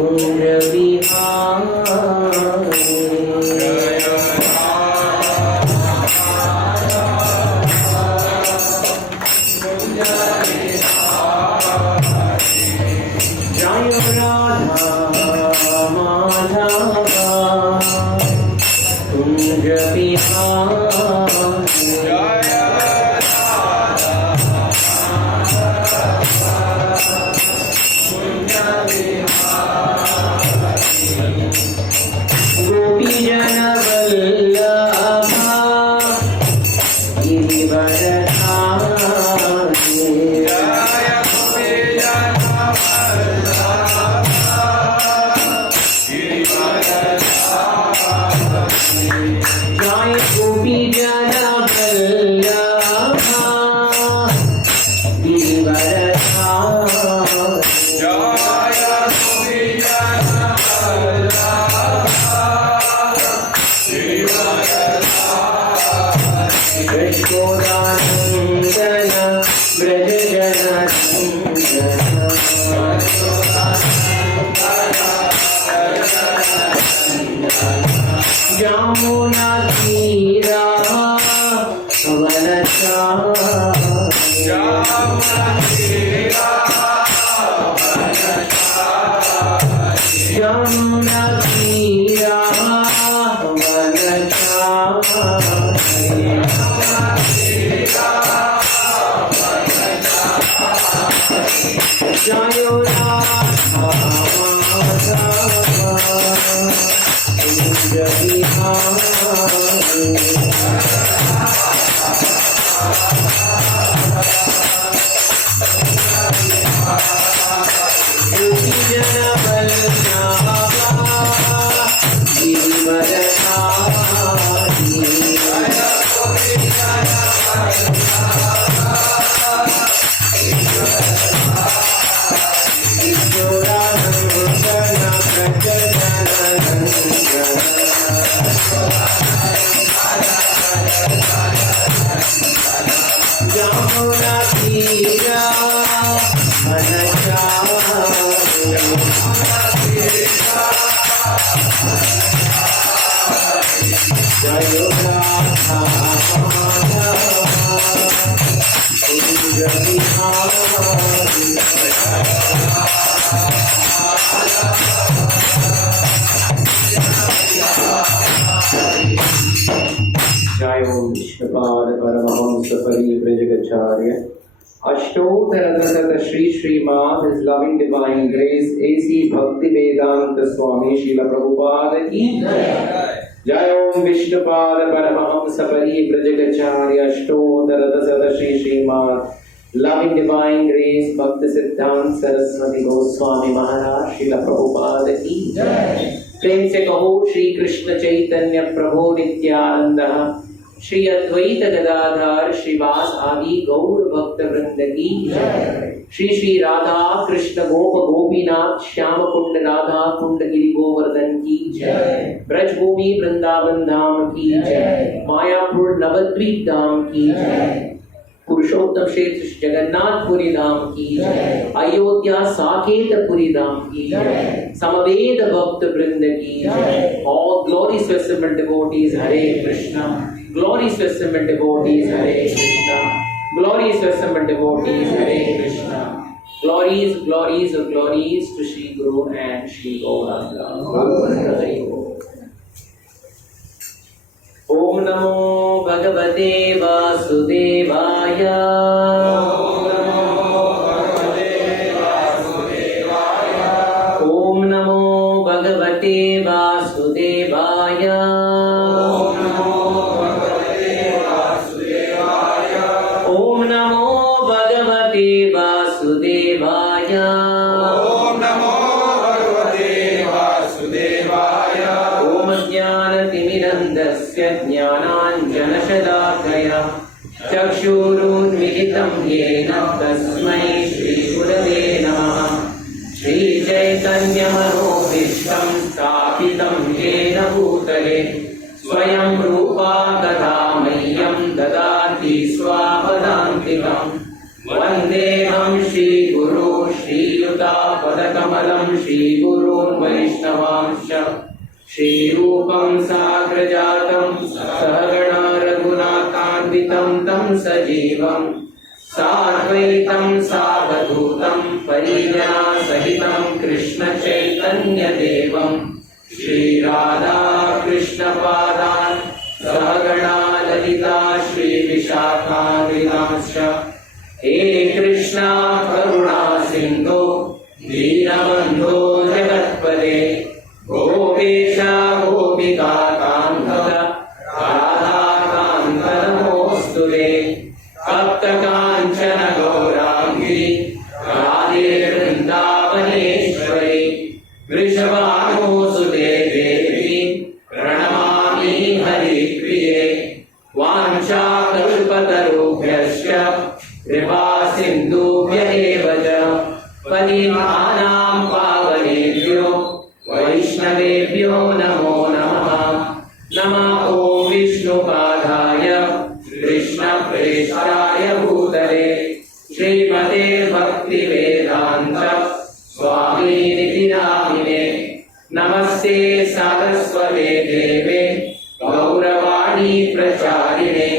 कुंज Vihari Ashtotara Shri Srimad, His Loving Divine Grace, A.C. Bhaktivedanta Swami Srila Prabhupada ki Jai Om Vishnupada Paramahamsa Pari Brajagacharya Ashtotara Shri Srimad, Loving Divine Grace, Bhakti Siddhanta Saraswati Goswami Maharaj Srila Prabhupada ki प्रेम से कहो श्री कृष्ण चैतन्य प्रभु नित्यानंद श्री अद्वैत गदाधर श्रीवास आदि गौर भक्त वृंद की श्री श्री राधा कृष्ण गोप गोपीनाथ श्याम कुंड राधा कुंड गिरि गोवर्धन की जय, ब्रजभूमि वृंदावन धाम की जय, मायापुर नवद्वीप धाम की जय, पुरुषोत्तम क्षेत्र जगन्नाथपुरी धाम की जय, अयोध्या साकेतपुरी धाम की जय, समवेद भक्त वृंद की जय। All glories to assembled devotees, Hare Krishna. Glories to assembled devotees, Hare Krishna. Glories to assembled devotees, Hare Krishna. Glories, glories of glories to Shri Guru and Shri Gauranga. Om Namo Bhagavate Vasudevaya. Om Namo Bhagavate Vasudevaya. Om Namo Bhagavate Vasudevaya. Om Namo Bhagavate Vasudevaya. Om Jnanatimirandasya Jnananjanashadakaya Chakshurunmilitam Yena Tasmai Shri Gurave Namaha. Shri Chaitanya Manobhishtam Sthapitam Yena Bhutale Swayam Rupa Kadamayyam Dadati Swapadantikam Vandeham Shri Guru Shri Yuta पदकमलं श्रीगुरून् वैष्णवांश्च श्रीरूपं साग्रजातं सहगणा रघुनाथान्वितं तं सजीवं साद्वैतं सावधूतं परिजनसहितं कृष्णचैतन्यदेवं श्रीराधा कृष्णपादान् सहगणा ललिता श्रीविशाखान्वितांश्च हे कृष्णा करुणा सिन्धो दीनबन्धो जगत्पते गोपेश गोपिकान्त राधाकान्त नमोऽस्तुते तप्तकाञ्चन गौराङ्गी राधे वृन्दावनेश्वरी वृषभानुसुते देवी प्रणमामि हरिप्रिये वाञ्छाकल्पतरुभ्यश्च कृपा सिन्धुभ्य एव च पतितानां पावनेभ्यो वैष्णवेभ्यो नमो नमः। नमः ॐ विष्णुपादाय कृष्णप्रेष्ठाय भूतले श्रीमते भक्तिवेदान्त स्वामिनिधि नामिने नमस्ते सारस्वते देवे गौरवाणी प्रचारिणे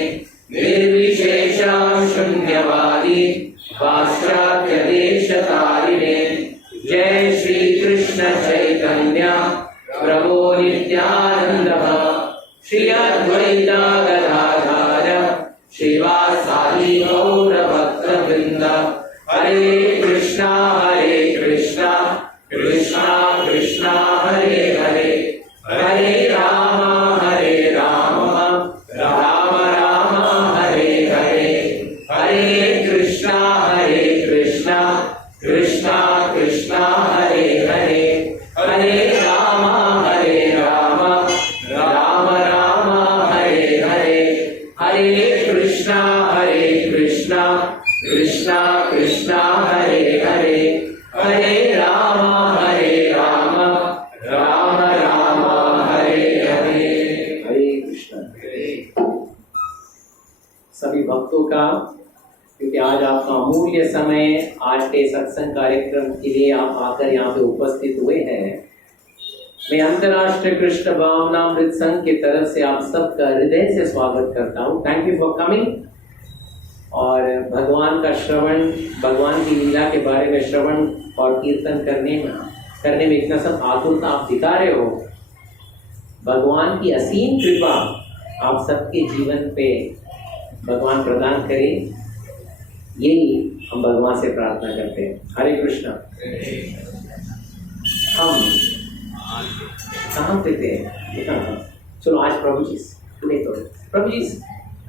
निर्विशेषं शून्यवादी पाश्चात्यदेशतारिणे जय श्री कृष्ण चैतन्य प्रभो नित्यानंद श्री अद्वैता गदाधर श्रीवासादि गौर भक्तवृंद हरे कृष्णा कृष्णा कृष्णा हरे हरे हरे राम राम राम हरे हरे हरे कृष्णा कृष्णा कृष्णा हरे हरे हरे राम राम राम हरे हरे हरे कृष्णा कृष्णा कृष्णा हरे हरे हरे राम राम राम हरे हरे हरे कृष्ण। सभी भक्तों का, क्योंकि आज आपका अमूल्य समय आज के सत्संग कार्यक्रम के लिए आप आकर यहाँ पे उपस्थित हुए हैं, मैं अंतर्राष्ट्रीय कृष्ण भावनामृत संघ की तरफ से आप सबका हृदय से स्वागत करता हूँ। Thank you for coming. और भगवान का श्रवण, भगवान की लीला के बारे में श्रवण और कीर्तन करने में इतना सब आतुरता आप दिखा रहे हो। भगवान की असीम कृपा आप सबके जीवन पे भगवान प्रदान करें, यही हम भगवान से प्रार्थना करते हैं। हरे कृष्णा। हम कहाँ पे थे? चलो आज प्रभु जी नहीं तो प्रभु जी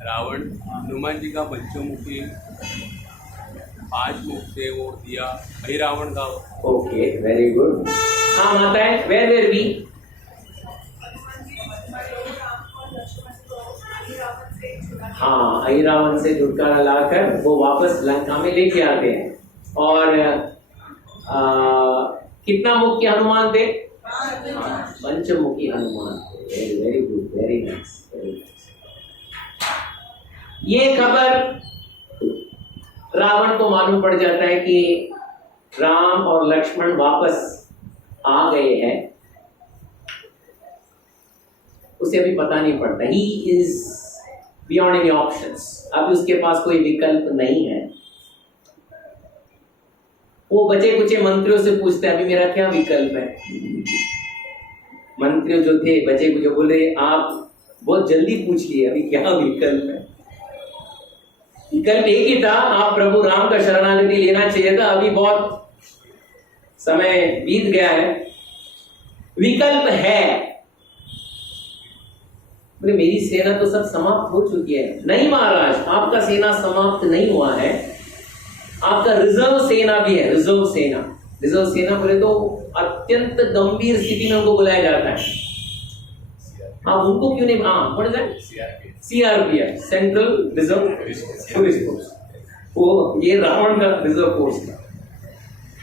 रावण हनुमान जी का पंचमुखी 5 मुख थे, वो दिया भाई रावण का। Okay, very good. हाँ माता है, वेर बी हाँ, रावण से छुटकारा लाकर वो वापस लंका में लेके आते हैं। और कितना मुखी हनुमान थे? Panchmukhi Hanuman. Very good, very nice. ये खबर रावण को मालूम पड़ जाता है कि राम और लक्ष्मण वापस आ गए हैं। उसे अभी पता नहीं पड़ता, he is beyond any options. अभी उसके पास कोई विकल्प नहीं है। वो बचे कुचे मंत्रियों से पूछते हैं अभी मेरा क्या विकल्प है। मंत्री जो थे बचे कुचे बोले आप बहुत जल्दी पूछ लिए, अभी क्या विकल्प है। विकल्प एक ही था, आप प्रभु राम का शरणागति लेना चाहिए था, अभी बहुत समय बीत गया है। विकल्प है, बोले मेरी सेना तो सब समाप्त हो चुकी है। नहीं महाराज, आपका सेना समाप्त नहीं हुआ है, आपका रिजर्व सेना भी है। रिजर्व सेना बोले तो अत्यंत गंभीर स्थिति में उनको बुलाया जाता है। आप उनको क्यों नहीं, CRPF, central reserve police force, वो ये रावण का रिजर्व फोर्स था।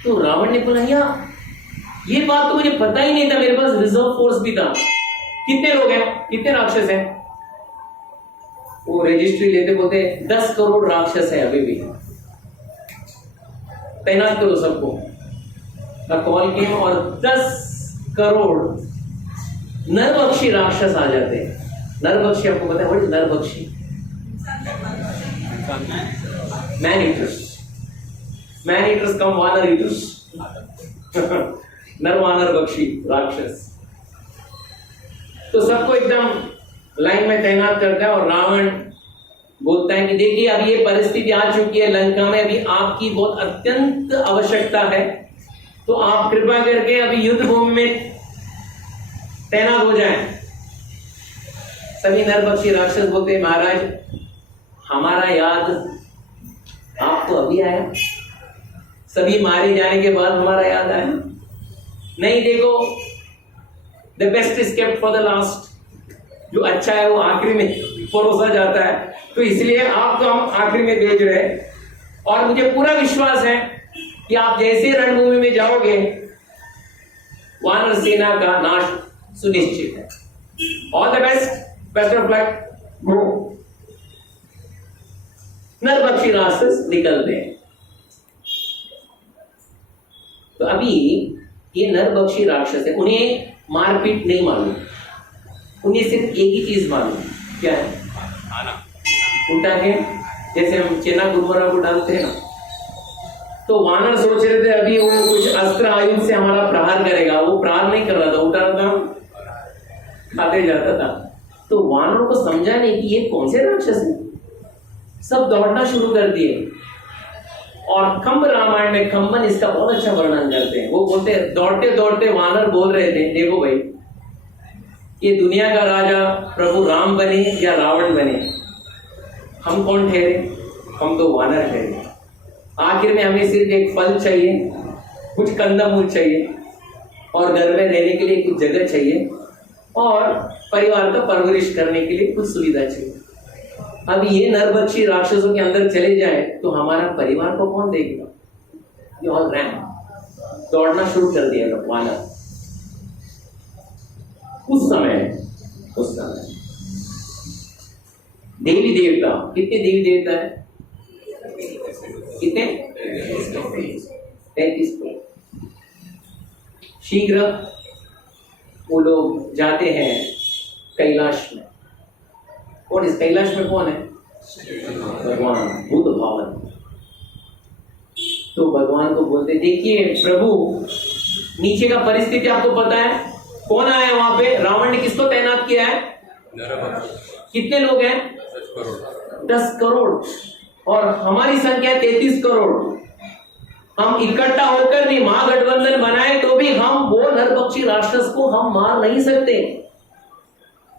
तो रावण ने बोला यार ये बात तो मुझे पता ही नहीं था, मेरे पास रिजर्व फोर्स भी था। कितने लोग हैं, कितने राक्षस हैं? वो रजिस्ट्री लेते बोलते 10 करोड़ राक्षस है, अभी भी तैनात करो सबको। कॉल केम और 10 करोड़ नरभक्षी राक्षस आ जाते हैं। नरभक्षी आपको पता है व्हाट इज नरभक्षी? Man eaters. मैन ईटर्स कम वानर ईटर्स। नर वानर बक्षी राक्षस। तो सबको एकदम लाइन में तैनात करता है और रावण बोलता है कि देखिए अब ये परिस्थिति आ चुकी है लंका में, अभी आपकी बहुत अत्यंत आवश्यकता है, तो आप कृपा करके अभी युद्ध भूमि में तैनात हो जाएं। सभी नरभक्षी राक्षस बोलते हैं महाराज हमारा याद आपको अभी आया? सभी मारे जाने के बाद हमारा याद आया? नहीं, देखो the best is kept for the last. जो अच्छा है वो आखिरी में परोसा जाता है, तो इसलिए आपको हम आखिरी में भेज रहे हैं। और मुझे पूरा विश्वास है कि आप जैसे रणभूमि में जाओगे वानर सेना का नाश सुनिश्चित है। All the best, best of luck, go. नरभक्षी राक्षस निकलते हैं। तो अभी ये नरभक्षी राक्षस है, उन्हें मारपीट नहीं मालूम, उन्हें सिर्फ एक ही चीज मालूम, क्या है? आना। उल्टा है जैसे हम चेना गुरुवारा को डालते हैं ना, तो वानर सोच रहे थे अभी वो कुछ अस्त्र आयुध से हमारा प्रहार करेगा, वो प्रहार नहीं कर रहा था, उल्टा खाते जाता था। तो वानरों को समझा नहीं कि ये कौन से राक्षस है, सब दौड़ना शुरू कर दिए। और खम्ब रामायण में खम्बन इसका बहुत अच्छा वर्णन करते हैं। वो बोलते हैं दौड़ते दौड़ते वानर बोल रहे थे देखो भाई ये दुनिया का राजा प्रभु राम बने या रावण बने, हम कौन ठहरे? हम तो वानर ठहरे। आखिर में हमें सिर्फ एक फल चाहिए, कुछ कंदमूल चाहिए और घर में रहने के लिए कुछ जगह चाहिए और परिवार का परवरिश करने के लिए कुछ सुविधा चाहिए। अब ये नरभक्षी राक्षसों के अंदर चले जाए तो हमारा परिवार को कौन देखेगा? ये ऑल रैम दौड़ना शुरू कर दिया वानर। उस समय देवी देवता, कितने देवी देवता है? कितने? 33 को। शीघ्र वो लोग जाते हैं कैलाश में। और इस कैलाश में कौन है? भगवान बुद्ध भावन। तो भगवान को बोलते देखिए प्रभु नीचे का परिस्थिति आपको पता है, कौन आया वहां पे? रावण ने किसको तैनात किया है? कितने लोग हैं? 10 करोड़ और हमारी संख्या 33 करोड़। हम इकट्ठा होकर भी महागठबंधन बनाए तो भी हम वो नरभक्षी राक्षस को हम मार नहीं सकते।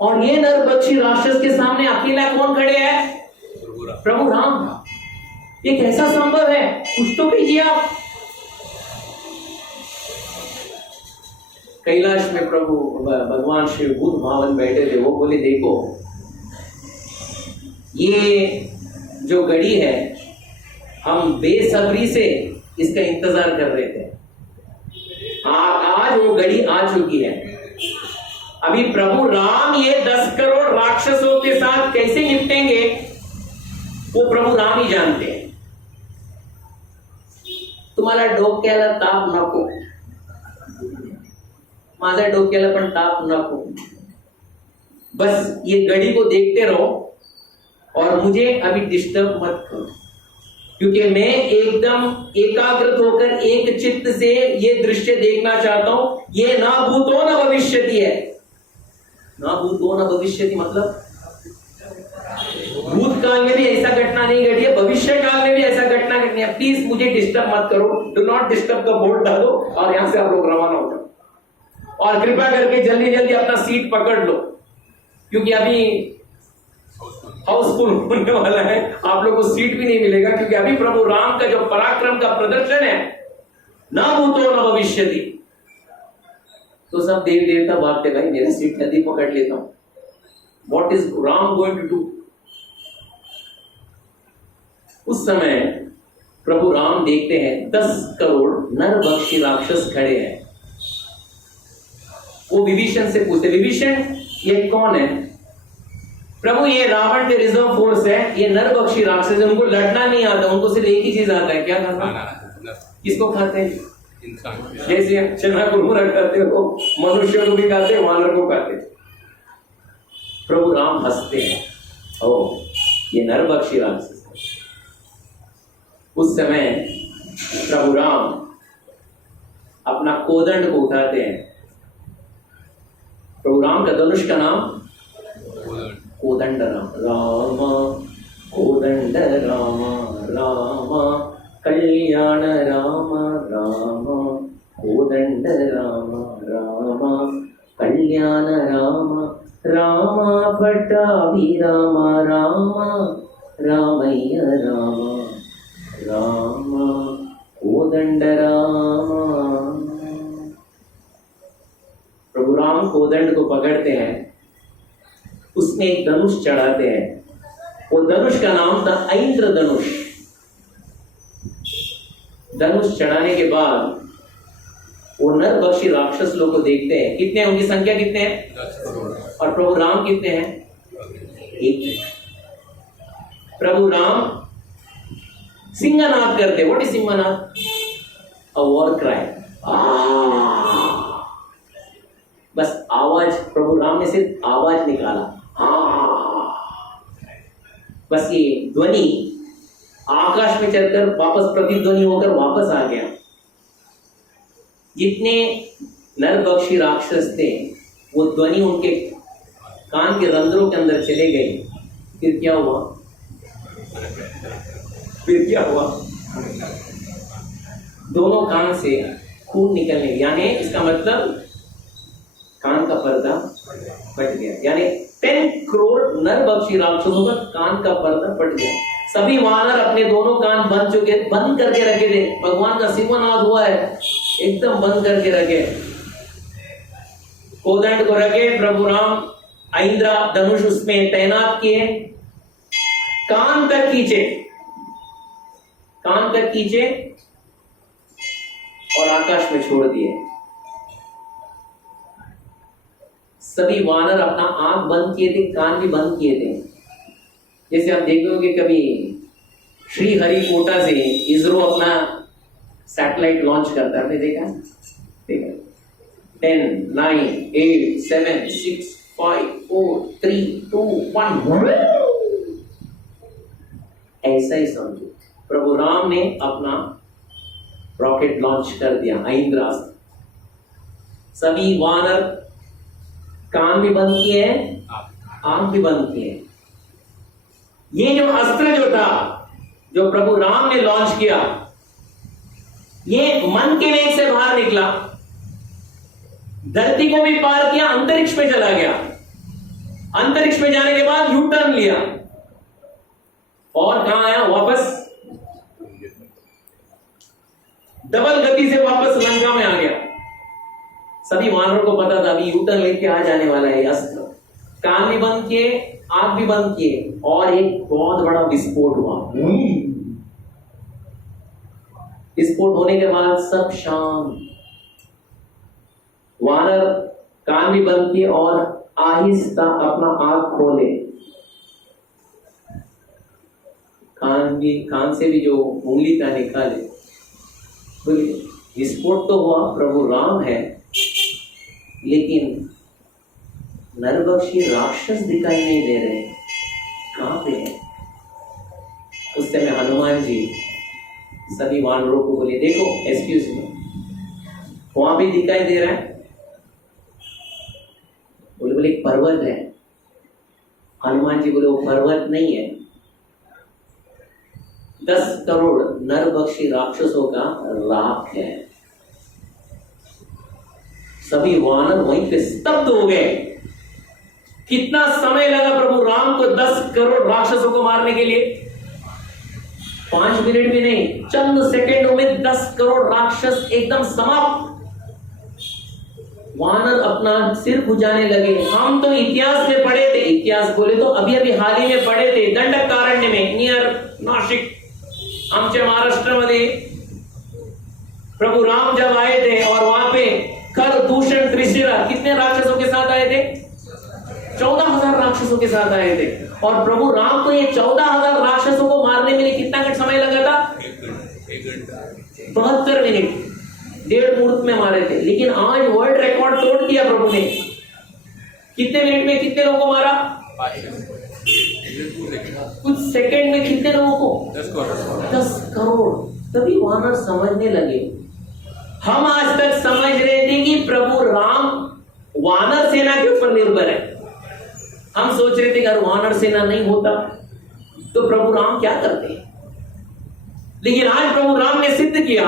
और ये नरभक्षी राक्षस के सामने अकेला कौन खड़े हैं? प्रभु राम। ये कैसा संभव है? कुछ तो कीजिए आप। कैलाश में प्रभु भगवान श्री बुद्ध भावन बैठे थे। वो बोले देखो ये जो घड़ी है हम बेसब्री से इसका इंतजार कर रहे थे, आज वो घड़ी आ चुकी है। अभी प्रभु राम ये 10 करोड़ राक्षसों के साथ कैसे निपटेंगे वो प्रभु राम ही जानते हैं। तुम्हाला डोक्याला ताप नको, माझ्या डोक्याला पण ताप नको, बस ये घड़ी को देखते रहो और मुझे अभी डिस्टर्ब मत करो, क्योंकि मैं एकदम एकाग्रत होकर एक चित्त से ये दृश्य देखना चाहता हूं। ये ना भूतो न भविष्यति है। ना भूतो न भविष्यति मतलब भूतकाल में भी ऐसा घटना नहीं घटी है, भविष्य काल में भी ऐसा घटना घटनी है। प्लीज मुझे डिस्टर्ब मत करो, डू नॉट डिस्टर्ब का बोर्ड डालो और यहां से आप लोग रवाना हो जाओ। और कृपया करके जल्दी जल्दी अपना सीट पकड़ लो, क्योंकि अभी हाउसफुल होने वाला है, आप लोगों को सीट भी नहीं मिलेगा, क्योंकि अभी प्रभु राम का जो पराक्रम का प्रदर्शन है ना भूतो न भविष्यति। तो सब देव देवता भागते भाई मेरी सीट जल्दी पकड़ लेता हूं। What is Ram going to do? उस समय प्रभु राम देखते हैं 10 करोड़ नरभक्षी राक्षस खड़े हैं। वो विभीषण से पूछते विभीषण ये कौन है? प्रभु ये रावण के रिजर्व फोर्स है, ये नरभक्षी राक्षस है, उनको लड़ना नहीं आता, उनको सिर्फ एक ही चीज आता है, क्या खाता? किसको खाते हैं? इंसान के जैसे हम चना कुरमुरा खाते हो, मनुष्य को भी खाते, वानर को खाते। प्रभु राम हंसते हैं, ओ ये नरभक्षी राक्षस है। उस समय प्रभु राम अपना कोदंड को उठाते हैं। प्रभु राम का धनुष का नाम कोदंड राम। राम कोदंड राम राम कल्याण राम राम कोदंड राम राम कल्याण राम राम पट्टाभिराम राम रामय्य राम राम कोदंड राम। प्रभु राम कोदंड को पकड़ते हैं, उसमें एक धनुष चढ़ाते हैं। वो धनुष का नाम था ऐन्द्र धनुष। धनुष चढ़ाने के बाद वो नरभक्षी राक्षस लोग को देखते हैं। कितने, उनकी संख्या कितने हैं? 10 करोड़। और प्रभु राम कितने हैं? एक। प्रभु राम सिंहनाद करते। व्हाट इज सिंहनाद? A war cry. बस आवाज, प्रभु राम ने सिर्फ आवाज निकाला, बस ये ध्वनि आकाश में चलकर वापस प्रतिध्वनि होकर वापस आ गया। जितने नरभक्षी राक्षस थे वो ध्वनि उनके कान के रंध्रों के अंदर चले गए। फिर क्या हुआ? फिर क्या हुआ? दोनों कान से खून निकलने, यानी इसका मतलब कान का पर्दा फट गया। यानी 10 करोड़ नरभक्षी राक्षसों का कान का पर्दा फट गया। सभी वानर अपने दोनों कान बंद करके रखे थे। भगवान का सिंहनाद हुआ है, एकदम बंद करके रखे। कोदंड को रखे, प्रभु राम ऐन्द्र धनुष उसमें तैनात किए, कान तक खींचे, कान तक खींचे और आकाश में छोड़ दिए। सभी वानर अपना आंख बंद किए थे, कान भी बंद किए थे। जैसे आप देखोगे कभी श्री हरिकोटा से इसरो अपना सैटेलाइट लॉन्च करता है, आपने देखा? 10, 9, 8, 7, 6, 5, 4, 3, 2, 1। ऐसा ही समझो, प्रभु राम ने अपना रॉकेट लॉन्च कर दिया, ऐन्द्रास्त्र। सभी वानर कान भी बंद किए हैं, आंख भी बंद किए हैं। ये जो अस्त्र जो था, जो प्रभु राम ने लॉन्च किया, ये मन के वेग से बाहर निकला, धरती को भी पार किया, अंतरिक्ष में चला गया। अंतरिक्ष में जाने के बाद यू टर्न लिया और कहां आया? वापस डबल गति से वापस लंका में आ गया। सभी वानरों को पता था अभी यू टर्न लेके आ जाने वाला है अस्त्र। कान भी बंद किए, आंख भी बंद किए और एक बहुत बड़ा विस्फोट हुआ। विस्फोट होने के बाद सब शांत। वानर कान भी बंद किए और आहिस्ता अपना आंख खोले। कान से भी जो उंगली का निकाले। बोलिए, विस्फोट तो हुआ, प्रभु राम है, लेकिन नरभक्षी राक्षस दिखाई नहीं दे रहे। कहां पे है? उस समय हनुमान जी सभी वानरों को बोले, देखो एक्सक्यूज मी, वहां भी दिखाई दे रहा है। बोले एक पर्वत है। हनुमान जी बोले वो पर्वत नहीं है, 10 करोड़ नरभक्षी राक्षसों का राख है। सभी वानर वहीं पे स्तब्ध हो गए। कितना समय लगा प्रभु राम को 10 करोड़ राक्षसों को मारने के लिए? 5 मिनट भी नहीं, चंद सेकेंडों में 10 करोड़ राक्षस एकदम समाप्त। वानर अपना सिर खुजाने लगे। हम तो इतिहास में पढ़े थे, इतिहास बोले तो अभी अभी हाल ही में पढ़े थे, दंडकारण्य में नियर नाशिक आमच्या महाराष्ट्रामध्ये प्रभु राम जब आए थे और वहां पे खर दूषण त्रिशिरा कितने राक्षसों के साथ आए थे? 14,000 राक्षसों के साथ आए थे। और प्रभु राम को ये 14,000 राक्षसों को मारने में कितना समय लगा था? 1 घंटा 72 मिनट। 1.5 मुहूर्त में मारे थे, लेकिन आज वर्ल्ड रिकॉर्ड तोड़ दिया प्रभु ने। कितने मिनट में कितने लोगों को मारा? कुछ सेकंड में कितने लोगों को? 10 करोड़। तभी वानर समझने लगे। हम आज तक समझ रहे थे कि प्रभु राम वानर सेना के ऊपर निर्भर है। हम सोच रहे थे कि अगर वानर सेना नहीं होता तो प्रभु राम क्या करते। लेकिन आज प्रभु राम ने सिद्ध किया,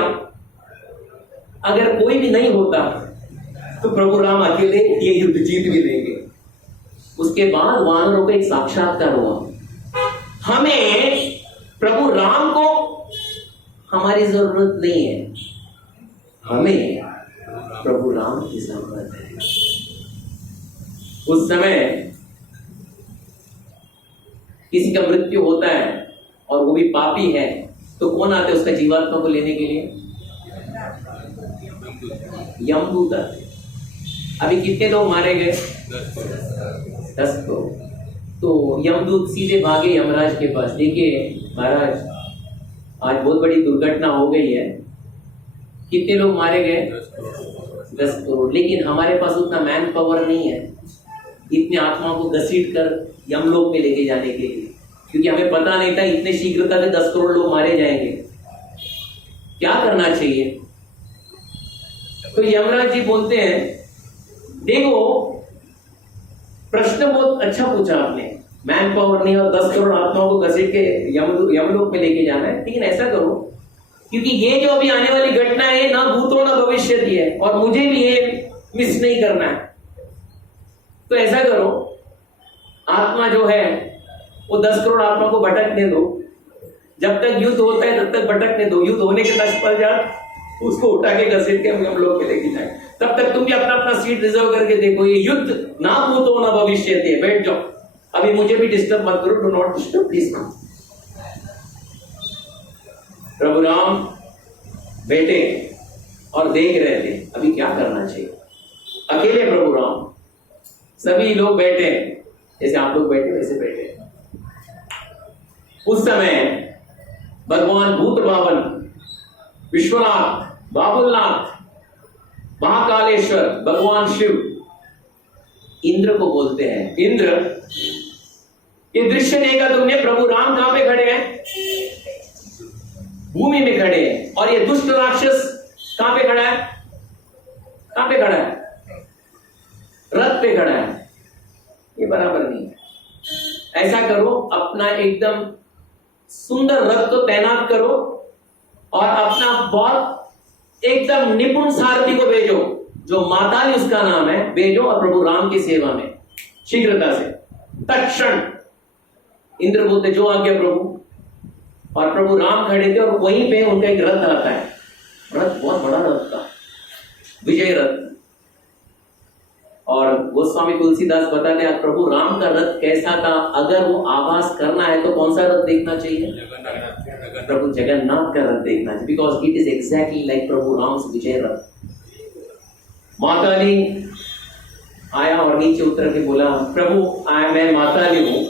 अगर कोई भी नहीं होता तो प्रभु राम अकेले ये युद्ध जीत भी लेंगे। उसके बाद वानरों का एक साक्षात्कार हुआ। हमें प्रभु राम को हमारी जरूरत नहीं है, हमें प्रभु राम की जरूरत है। उस समय किसी का मृत्यु होता है और वो भी पापी है, तो कौन आते उसका जीवात्मा को लेने के लिए? यमदूत आते। अभी कितने लोग मारे गए? 10 को। तो यमदूत सीधे भागे यमराज के पास। देखिए महाराज, आज बहुत बड़ी दुर्घटना हो गई है। कितने लोग मारे गए? 10 करोड़। लेकिन हमारे पास उतना मैन पावर नहीं है इतने आत्मा को घसीट कर यमलोक में लेके जाने के लिए, क्योंकि हमें पता नहीं था इतने शीघ्रता से 10 करोड़ लोग मारे जाएंगे। क्या करना चाहिए? तो यमराज जी बोलते हैं, देखो प्रश्न बहुत अच्छा पूछा आपने, मैन पावर नहीं और 10 करोड़ आत्माओं को घसीट के यमलोक में लेके जाना है। लेकिन ऐसा करो, क्योंकि ये जो अभी आने वाली घटना है ना भूतो ना भविष्य की है और मुझे भी ये मिस नहीं करना है। तो ऐसा करो, आत्मा जो है वो 10 करोड़ आत्मा को भटकने दो। जब तक युद्ध होता है तब तक भटकने दो। युद्ध होने के तत्पश्चात उसको उठा के घसीट के हम लोग के लेके जाए। तब तक तुम भी अपना अपना सीट रिजर्व करके देखो। ये युद्ध ना भूतो ना भविष्य है, बैठ जाओ। अभी मुझे भी डिस्टर्ब मत करो, डू नॉट डिस्टर्ब प्लीज। प्रभु राम बैठे और देख रहे थे अभी क्या करना चाहिए। अकेले प्रभु राम, सभी लोग बैठे जैसे आप लोग बैठे वैसे बैठे। उस समय भगवान भूत बावन, विश्वनाथ, बाबुलनाथ, महाकालेश्वर, भगवान शिव इंद्र को बोलते हैं, इंद्र ये दृश्य देखा तुमने? प्रभु राम कहां पे खड़े हैं? भूमि में खड़े हैं। और ये दुष्ट राक्षस कहां पे खड़ा है? कहां पे खड़ा है? रथ पे खड़ा है। ये बराबर नहीं है। ऐसा करो, अपना एकदम सुंदर रथ को तैनात करो और अपना बहुत एकदम निपुण सारथी को भेजो, जो माताली उसका नाम है, भेजो और प्रभु राम की सेवा में शीघ्रता से। तत्क्षण इंद्र बोलते जो आज्ञा प्रभु। और प्रभु राम खड़े थे और वहीं पे उनका एक रथ आता है। रथ बहुत बड़ा रथ था, विजय रथ। और गोस्वामी तुलसीदास बताते हैं प्रभु राम का रथ कैसा था। अगर वो आभास करना है तो कौन सा रथ देखना चाहिए? प्रभु जगन्नाथ का रथ देखना चाहिए, because it is exactly like प्रभु राम विजय रथ। माताली आया और नीचे उतर के बोला, प्रभु मैं माताली हूं,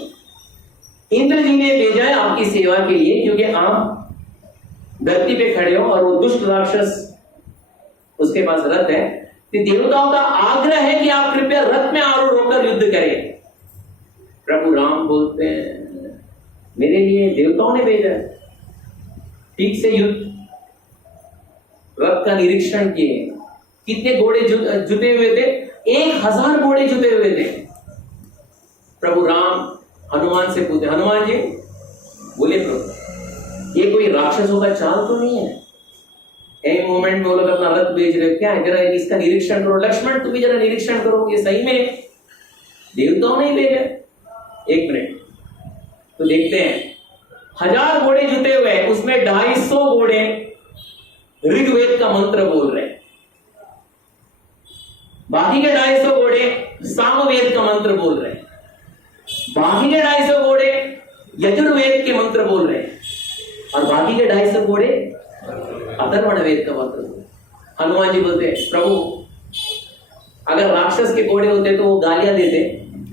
इंद्र जी ने भेजा है आपकी सेवा के लिए, क्योंकि आप धरती पे खड़े हो और वो दुष्ट राक्षस उसके पास रथ है। तो देवताओं का आग्रह है कि आप कृपया रथ में आरूढ़ होकर युद्ध करें। प्रभु राम बोलते हैं मेरे लिए देवताओं ने भेजा। ठीक से युद्ध रथ का निरीक्षण किए। कितने घोड़े जुटे हुए थे? 1000 घोड़े जुटे हुए थे। प्रभु राम हनुमान से पूछे, हनुमान जी बोले प्रभु ये कोई राक्षसों का चाल तो नहीं है? एक मोमेंट में वो लोग अपना रथ भेज रहे, क्या है जरा इसका निरीक्षण करो। लक्ष्मण तुम भी जरा निरीक्षण करो, ये सही में देवताओं ने भेजा? एक मिनट तो देखते हैं। 1000 घोड़े जुटे हुए, उसमें 250 घोड़े ऋग्वेद का मंत्र बोल रहे हैं, बाकी के 250 घोड़े सामवेद का मंत्र बोल रहे हैं, बाकी के 250 घोड़े यजुर्वेद के मंत्र बोल रहे हैं, और बाकी के 250 घोड़े अथर्वण वेद का मंत्र बोल। हनुमान जी बोलते हैं प्रभु अगर राक्षस के घोड़े होते तो वो गालियां देते,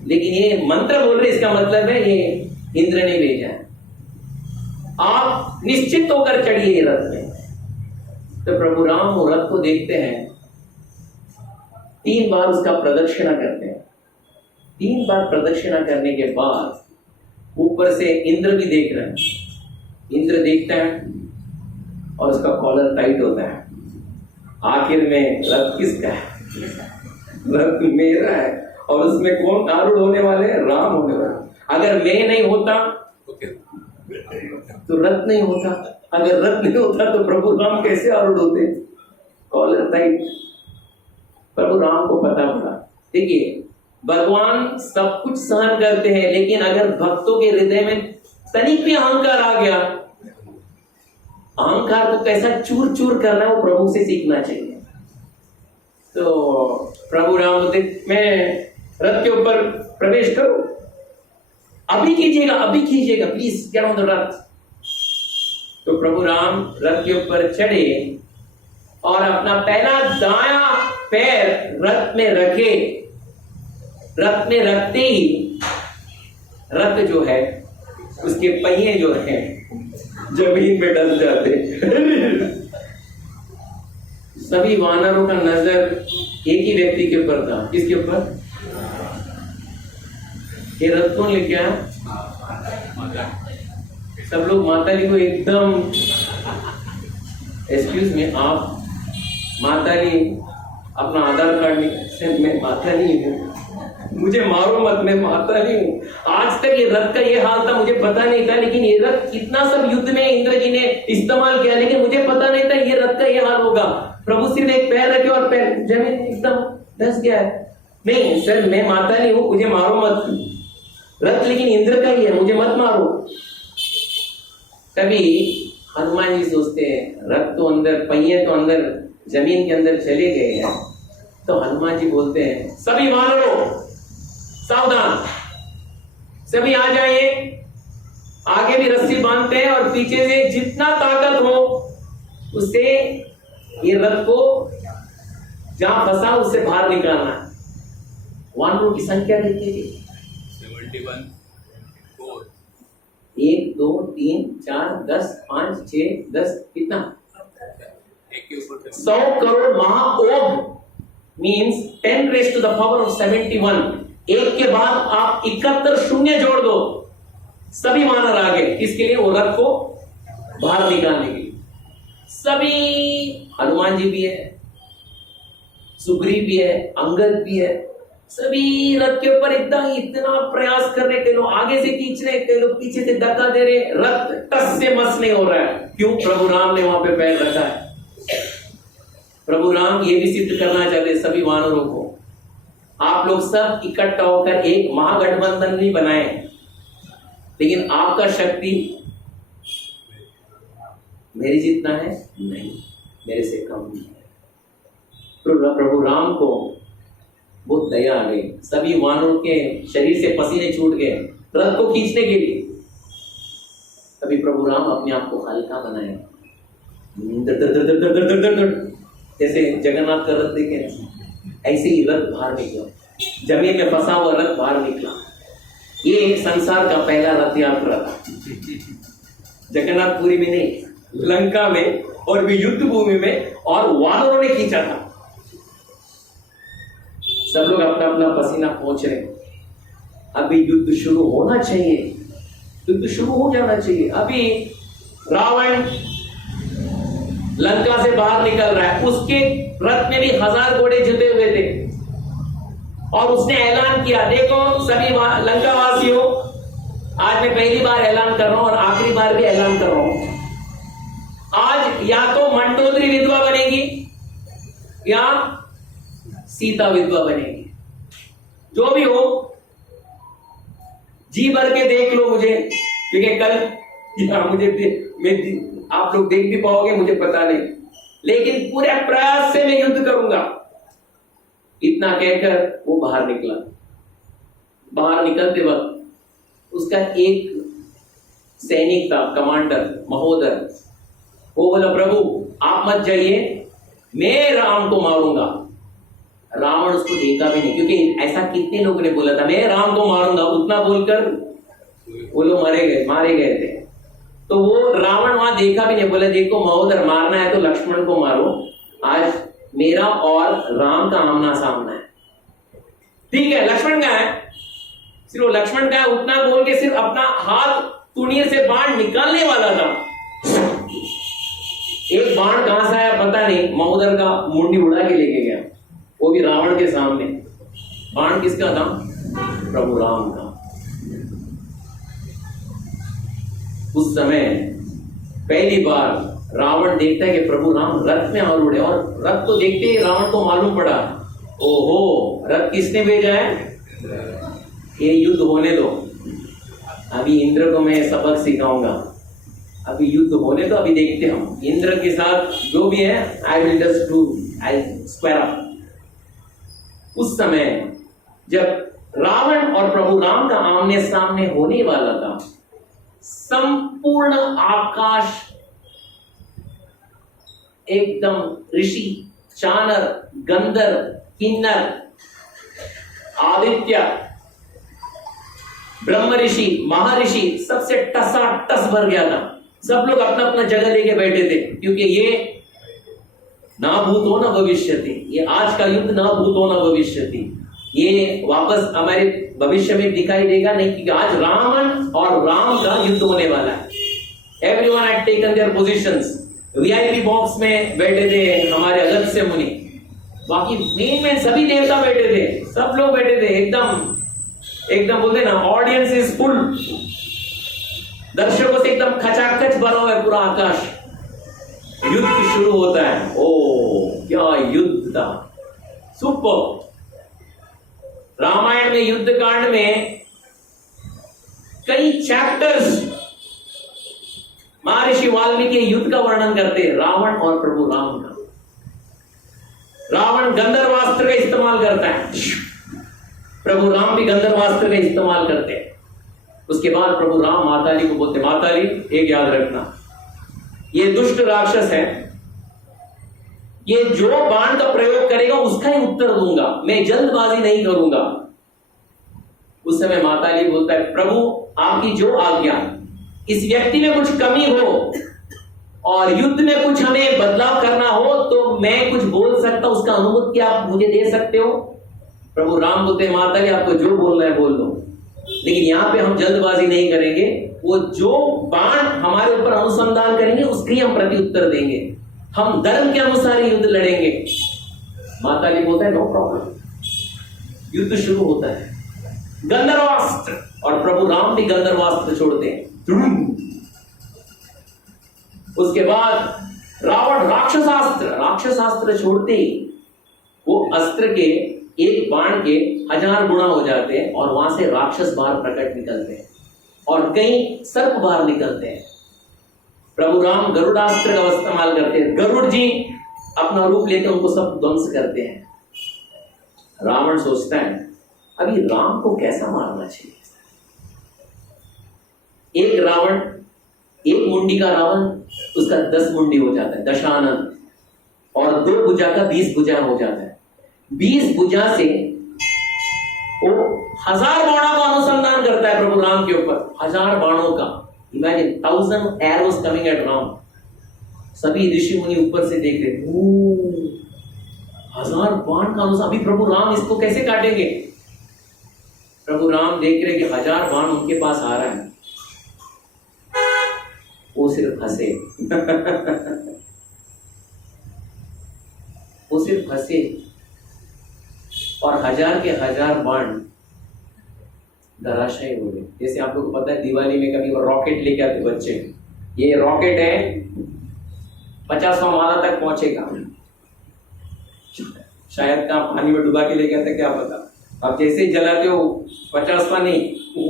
लेकिन ये मंत्र बोल रहे, इसका मतलब है ये इंद्र ने भेजा है। आप निश्चित होकर चढ़िए रथ में। तो प्रभु राम वो रथ को देखते हैं, 3 बार उसका प्रदक्षिणा करते हैं। 3 बार प्रदक्षिणा करने के बाद ऊपर से इंद्र भी देख रहे हैं। इंद्र देखता है और उसका कॉलर टाइट होता है। आखिर में रथ किसका है? रथ मेरा है। और उसमें कौन आरूढ़ होने वाले? राम होने वाले। अगर मैं नहीं होता तो रथ नहीं होता, अगर रथ नहीं होता तो प्रभु राम कैसे आरूढ़ होते? Collar tight. प्रभु राम को पता पड़ा। देखिए, भगवान सब कुछ सहन करते हैं, लेकिन अगर भक्तों के हृदय में तनिक भी अहंकार आ गया, अहंकार को कैसा चूर चूर करना है वो प्रभु से सीखना चाहिए। तो प्रभु राम बोलते, मैं रथ के ऊपर प्रवेश करूं? अभी कीजिएगा, अभी कीजिएगा, प्लीज गेट ऑन द रथ। तो प्रभु राम रथ के ऊपर चढ़े और अपना पहला दायां पैर रथ में रखे। रथ में रखते ही रथ जो है, उसके पहिए जो हैं जमीन में डस जाते। सभी वानरों का नजर एक ही व्यक्ति के ऊपर था। किसके ऊपर? ये रथ कौन लेके आया? सब लोग माता जी को एकदम, एक्सक्यूज मी, आप माता जी अपना आधार कार्ड से, मैं माता नहीं हूँ, मुझे मारो मत, मैं माता नहीं हूँ। आज तक ये रथ का ये हाल था, मुझे पता नहीं था। लेकिन ये रथ कितना सब युद्ध में इंद्र जी ने इस्तेमाल किया, लेकिन मुझे पता नहीं था ये रथ का ये हाल होगा। प्रभु सिर्फ एक पैर रखे और पैर जमीन एकदम धस गया है। नहीं सर, मैं माता नहीं हूँ, मुझे मारो मत। रथ लेकिन इंद्र का ही है, मुझे मत मारो। तभी हनुमान जी सोचते हैं, रथ तो अंदर, पहिए तो अंदर जमीन के अंदर चले गए हैं। तो हनुमान जी बोलते हैं, सभी वानरों सावधान, सभी आ जाइए। आगे भी रस्सी बांधते हैं और पीछे से जितना ताकत हो उससे ये रथ को जहां फंसा उससे बाहर निकालना है। वानरों की संख्या देखिए, 71, 4, 1 2 3 4 10 5 6 10, कितना? 100 crore महाओघ means 10 raised to the power of 71। एक के बाद आप 71 शून्य जोड़ दो, सभी वानर आ गए। किसके लिए? वो रथ को बाहर निकालने के लिए। सभी, हनुमान जी भी है, सुग्रीव भी है, अंगद भी है, सभी रथ के ऊपर इतना प्रयास कर रहे, कई लोग आगे से खींच रहे, कई लोग पीछे से धक्का दे रहे, रथ टस से मस नहीं हो रहा है। क्यों? प्रभु राम ने वहां पे पैर रखा है। प्रभु राम ये भी सिद्ध करना चाहते सभी वानरों को, आप लोग सब इकट्ठा होकर एक महागठबंधन नहीं बनाए, लेकिन आपका शक्ति मेरे जितना है नहीं, मेरे से कम नहीं है। प्रभु राम को बहुत दया आ गई। सभी वानरों के शरीर से पसीने छूट गए रथ को खींचने के लिए। तभी प्रभु राम अपने आप को हल्का बनाए, जैसे जगन्नाथ का रथ देखे ऐसे ही रथ बाहर निकला, जमीन में फंसा हुआ रथ बाहर निकला। ये एक संसार का पहला रथ यात्रा था। जगन्नाथपुरी में नहीं, लंका में और भी युद्ध भूमि में, और वानरों ने खींचा था। सब लोग अपना अपना पसीना पहुंच रहे। अभी युद्ध शुरू होना चाहिए, युद्ध शुरू हो जाना चाहिए। अभी रावण लंका से बाहर निकल रहा है, उसके रथ में भी 1000 घोड़े जुटे हुए थे, और उसने ऐलान किया, देखो सभी लंका वासियों, आज मैं पहली बार ऐलान कर रहा हूं और आखिरी बार भी ऐलान कर रहा हूं, आज या तो मंडोदरी विधवा बनेगी या सीता विधवा बनेगी। जो भी हो, जी भर के देख लो मुझे, क्योंकि कल मुझे आप लोग देख भी पाओगे मुझे पता नहीं, लेकिन पूरे प्रयास से मैं युद्ध करूंगा। इतना कहकर वो बाहर निकला। बाहर निकलते वक्त उसका एक सैनिक था, कमांडर महोदय, वो बोला, प्रभु आप मत जाइए, मैं राम को मारूंगा। रावण उसको देखा भी नहीं, क्योंकि ऐसा कितने लोगों ने बोला था, मैं राम को मारूंगा, उतना बोलकर वो लोग मारे गए थे। तो वो रावण वहां देखा भी नहीं, बोले देखो महोदर मारना है तो लक्ष्मण को मारो, आज मेरा और राम का आमना सामना है। ठीक है, लक्ष्मण का है, सिर्फ लक्ष्मण का उतना बोल के सिर्फ अपना हाथ तुणीर से बाण निकालने वाला था, एक बाण कहां से आया पता नहीं, महोदर का मुंडी उड़ा के लेके गया, वो भी रावण के सामने। बाण किसका था? प्रभु राम का। उस समय पहली बार रावण देखता है कि प्रभु राम रथ में और उड़े, और रथ को देखते ही रावण को मालूम पड़ा, ओहो रथ किसने भेजा है, ये युद्ध होने दो, अभी इंद्र को मैं सबक सिखाऊंगा, अभी युद्ध होने दो, अभी देखते हम इंद्र के साथ जो भी है, I will just do, I square up. उस समय जब रावण और प्रभु राम का आमने सामने होने वाला था, संपूर्ण आकाश एकदम ऋषि, चानर, गंधर्व, किन्नर, आदित्य, ब्रह्म ऋषि, महर्षि सबसे टसाटस भर गया था। सब लोग अपना अपना जगह लेके बैठे थे, क्योंकि ये ना भूतो ना भविष्यति, ये आज का युद्ध ना भूतो ना भविष्यति, ये वापस हमारे भविष्य में दिखाई देगा नहीं, क्योंकि आज रावण और राम का युद्ध होने वाला है। Everyone had taken their positions, VIP box में बैठे थे हमारे अगस्त्य मुनि, बाकी मेन में सभी देवता बैठे थे, सब लोग बैठे थे, एकदम बोलते ना ऑडियंस इज फुल, दर्शकों से एकदम खचाखच भरा हुआ है पूरा आकाश। युद्ध शुरू होता है। ओ क्या युद्ध था, सुपर। रामायण में युद्ध कांड में कई चैप्टर्स महर्षि वाल्मीकि युद्ध का वर्णन करते हैं, रावण और प्रभु राम का। रावण गंधर्वास्त्र का इस्तेमाल करता है, प्रभु राम भी गंधर्वास्त्र का इस्तेमाल करते हैं। उसके बाद प्रभु राम माताली को बोलते, माताली एक याद रखना, ये दुष्ट राक्षस है, ये जो बाण का प्रयोग करेगा उसका ही उत्तर दूंगा, मैं जल्दबाजी नहीं करूंगा। उस समय माताली बोलता है, प्रभु आपकी जो आज्ञा, इस व्यक्ति में कुछ कमी हो और युद्ध में कुछ हमें बदलाव करना हो तो मैं कुछ बोल सकता, उसका अनुमति आप मुझे दे सकते हो। प्रभु राम बोलते हैं, माताली आपको जो बोलना है बोल दो, लेकिन यहां पे हम जल्दबाजी नहीं करेंगे, वो जो बाण हमारे ऊपर अनुसंधान करेंगे उसके ही हम प्रति उत्तर देंगे, हम धर्म के अनुसार ही युद्ध लड़ेंगे। माताली बोलता है, नो प्रॉब्लम। युद्ध शुरू होता है, गंधर्वास्त्र, और प्रभु राम भी गंधर्वास्त्र छोड़ते हैं। उसके बाद रावण राक्षसास्त्र छोड़ते ही वो अस्त्र के एक बाण के 1000 गुणा हो जाते हैं, और वहां से राक्षस बाहर प्रकट निकलते हैं और कई सर्प बाहर निकलते हैं। प्रभु राम गरुड़ास्त्र का इस्तेमाल करते हैं, गरुड़ जी अपना रूप लेते हैं, उनको सब ध्वंस करते हैं। रावण सोचता है अभी राम को कैसा मारना चाहिए। एक रावण, एक मुंडी का रावण, उसका 10 मुंडी हो जाता है, दशानन, और 2 भुजा का 20 भुजा हो जाता है। 20 भुजा से वो 1000 बाणों का अनुसंधान करता है प्रभु राम के ऊपर, 1000 बाणों का। Imagine 1000 arrows coming at Ram. सभी ऋषि मुनि ऊपर से देख रहे, 1000 बाण का अनुसार, अभी प्रभु राम इसको कैसे काटेंगे। प्रभु राम देख रहे कि 1000 बाण उनके पास आ रहा है, वो सिर्फ हंसे वो सिर्फ हंसे, और 1000 के 1000 बाण धराशायी हो गए। जैसे आप लोग को पता है दिवाली में कभी रॉकेट लेके आते बच्चे, ये रॉकेट है 50वां माला तक पहुंचेगा, शायद का पानी में डुबा के लेके आते, क्या पता। आप जैसे ही जलाते हो 50वां नहीं,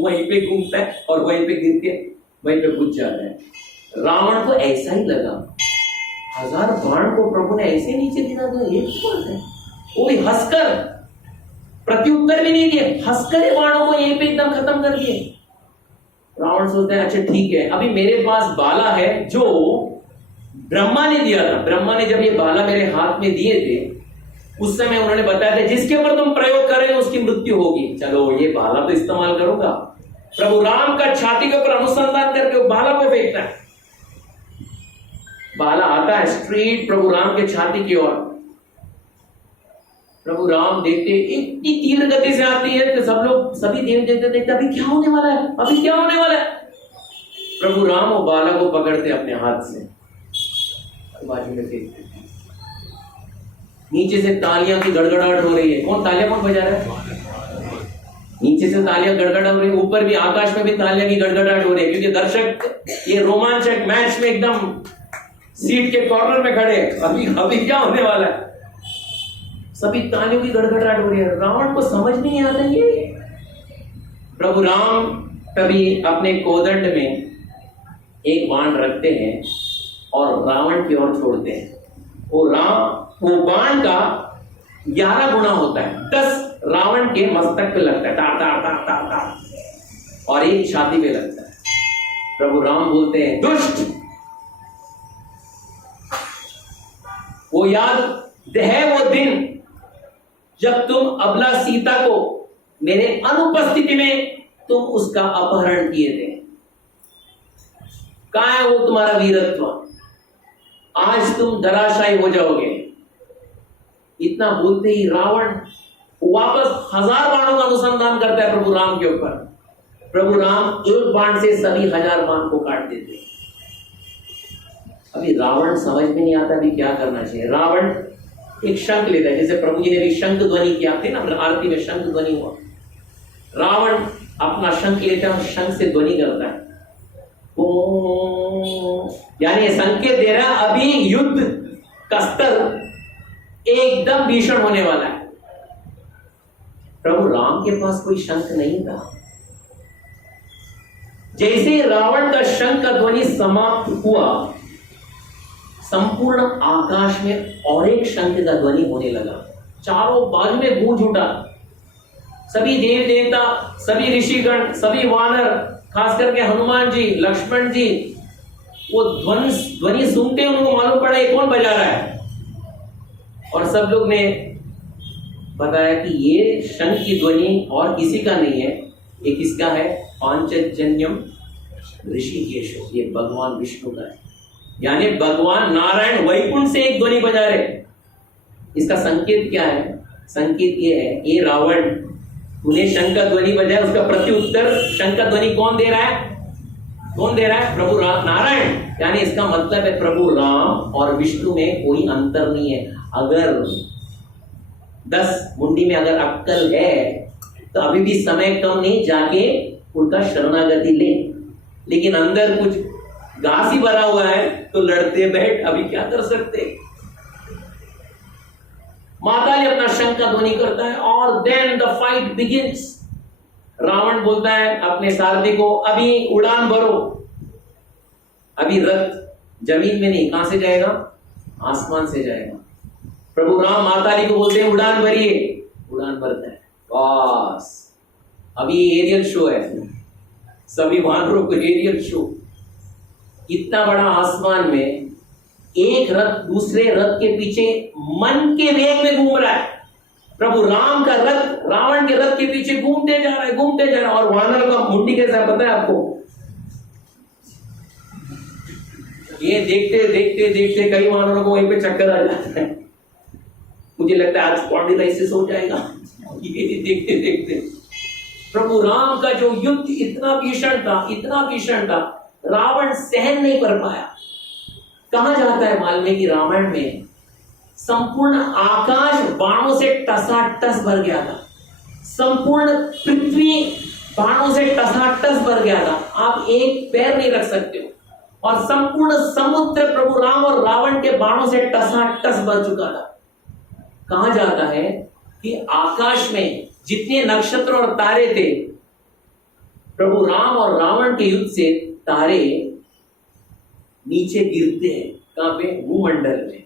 वहीं पे घूमता है और वहीं पे गिर के वहीं पे बुझ जाता है। रावण को ऐसा ही लगा, 1000 बाण को प्रभु ने ऐसे नीचे गिरा दिया, ये क्या बात है। वो भी हंसकर, प्रत्युत्तर भी नहीं दिए, हंसकर बाणों को यहीं पे एकदम खत्म कर दिए। रावण सोचता है अच्छा ठीक है, अभी मेरे पास बाला है जो ब्रह्मा ने दिया था। ब्रह्मा ने जब ये बाला मेरे हाथ में दिए थे उस समय उन्होंने बताया था जिसके ऊपर तुम प्रयोग करें उसकी मृत्यु होगी, चलो ये बाला तो इस्तेमाल करूंगा। प्रभु राम का छाती के ऊपर अनुसंधान करके बाला को फेंकता है, भाला आता है स्ट्रेट प्रभु राम के छाती की ओर। प्रभु राम देखते इतनी तीव्र गति से आती है कि सब लोग, सभी देव देवते देखते अभी क्या होने वाला है, अभी क्या होने वाला है। प्रभु राम और बाला को पकड़ते अपने हाथ से, बाजू में देखते, नीचे से तालियां की गड़गड़ाहट हो रही है। कौन बजा रहा है? नीचे से तालियां गड़गड़ा हो रही है, ऊपर भी आकाश में भी तालियां की गड़गड़ाहट हो रही है, क्योंकि दर्शक ये रोमांचक मैच में एकदम सीट के कॉर्नर में खड़े, अभी क्या होने वाला है। सभी तालियों की गड़गड़ाहट हो रही है। रावण को समझ नहीं आता ये। प्रभु राम कभी अपने कोदंड में एक बाण रखते हैं और रावण की ओर छोड़ते हैं। वो बाण का 11 गुना होता है। 10 रावण के मस्तक पे लगता है, तार तार तार तार तार, और एक छाती पे लगता है। प्रभु राम बोलते हैं, दुष्ट, वो याद है वो दिन जब तुम अबला सीता को मेरे अनुपस्थिति में तुम उसका अपहरण किए थे। कहां है वो तुम्हारा वीरत्व? आज तुम धराशायी हो जाओगे। इतना बोलते ही रावण वापस 1000 बाणों का अनुसंधान करता है प्रभु राम के ऊपर। प्रभु राम एक बाण से सभी 1000 बाण को काट देते। अभी रावण समझ में नहीं आता अभी क्या करना चाहिए। रावण एक शंख लेता है, जैसे प्रभु जी ने भी शंख ध्वनि किया थे ना, आरती में शंख ध्वनि हुआ। रावण अपना शंख लेता है और शंख से ध्वनि करता है, यानी संकेत दे रहा है अभी युद्ध का स्तर एकदम भीषण होने वाला है। प्रभु राम के पास कोई शंख नहीं था। जैसे रावण का शंख का ध्वनि समाप्त हुआ, संपूर्ण आकाश में और एक शंख का ध्वनि होने लगा। चारों बाजू में गूंज उठा। सभी देव देवता, सभी ऋषिगण, सभी वानर, खास करके हनुमान जी, लक्ष्मण जी, वो ध्वनि सुनते उनको मालूम पड़ा ये कौन बजा रहा है। और सब लोग ने बताया कि ये शंख की ध्वनि और किसी का नहीं है, ये किसका है? पांचजन्यम ऋषिकेशो, ये भगवान विष्णु का है। यानी भगवान नारायण वैकुंठ से एक ध्वनि बजा रहे। इसका संकेत क्या है? संकेत ये है, ये रावण तूने शंख का ध्वनि बजाया, उसका प्रत्युत्तर शंख का ध्वनि कौन दे रहा है? कौन दे रहा है? प्रभु राम, नारायण। यानी इसका मतलब है प्रभु राम और विष्णु में कोई अंतर नहीं है। अगर 10 मुंडी में अगर अक्कल है तो अभी भी समय कम नहीं, जाके उनका शरणागति ले। लेकिन अंदर कुछ घास ही भरा हुआ है तो लड़ते बैठ, अभी क्या कर सकते। माताली अपना शंख का ध्वनि करता है और then the fight begins. Ravan बोलता है अपने सारथी को, अभी उड़ान भरो। अभी रथ जमीन में नहीं, कहां से जाएगा? आसमान से जाएगा। प्रभु राम माताली को बोलते हैं उड़ान भरिए। उड़ान भरता है, बस अभी एरियल शो है, सभी वानरों को एरियल शो। इतना बड़ा आसमान में एक रथ दूसरे रथ के पीछे मन के वेग में घूम रहा है। प्रभु राम का रथ रावण के रथ के पीछे घूमते जा रहा है, घूमते जा रहा है। और वानर का मुंडी कैसा पता है आपको? ये देखते देखते देखते कई वानरों को वहीं पे चक्कर आ जाता है। मुझे लगता है आज स्पॉन्डिलाइसिस हो जाएगा ये देखते देखते। प्रभु राम का जो युद्ध इतना भीषण था, इतना भीषण था, रावण सहन नहीं कर पाया। कहा जाता है वाल्मीकि रामायण में, संपूर्ण आकाश बाणों से टसाटस भर गया था, संपूर्ण पृथ्वी बाणों से टसाटस भर गया था, आप एक पैर नहीं रख सकते हो। और संपूर्ण समुद्र प्रभु राम और रावण के बाणों से टसाटस भर चुका था। कहा जाता है कि आकाश में जितने नक्षत्र और तारे थे, प्रभु राम और रावण के युद्ध से तारे नीचे गिरते हैं। कहां पे? भूमंडल में।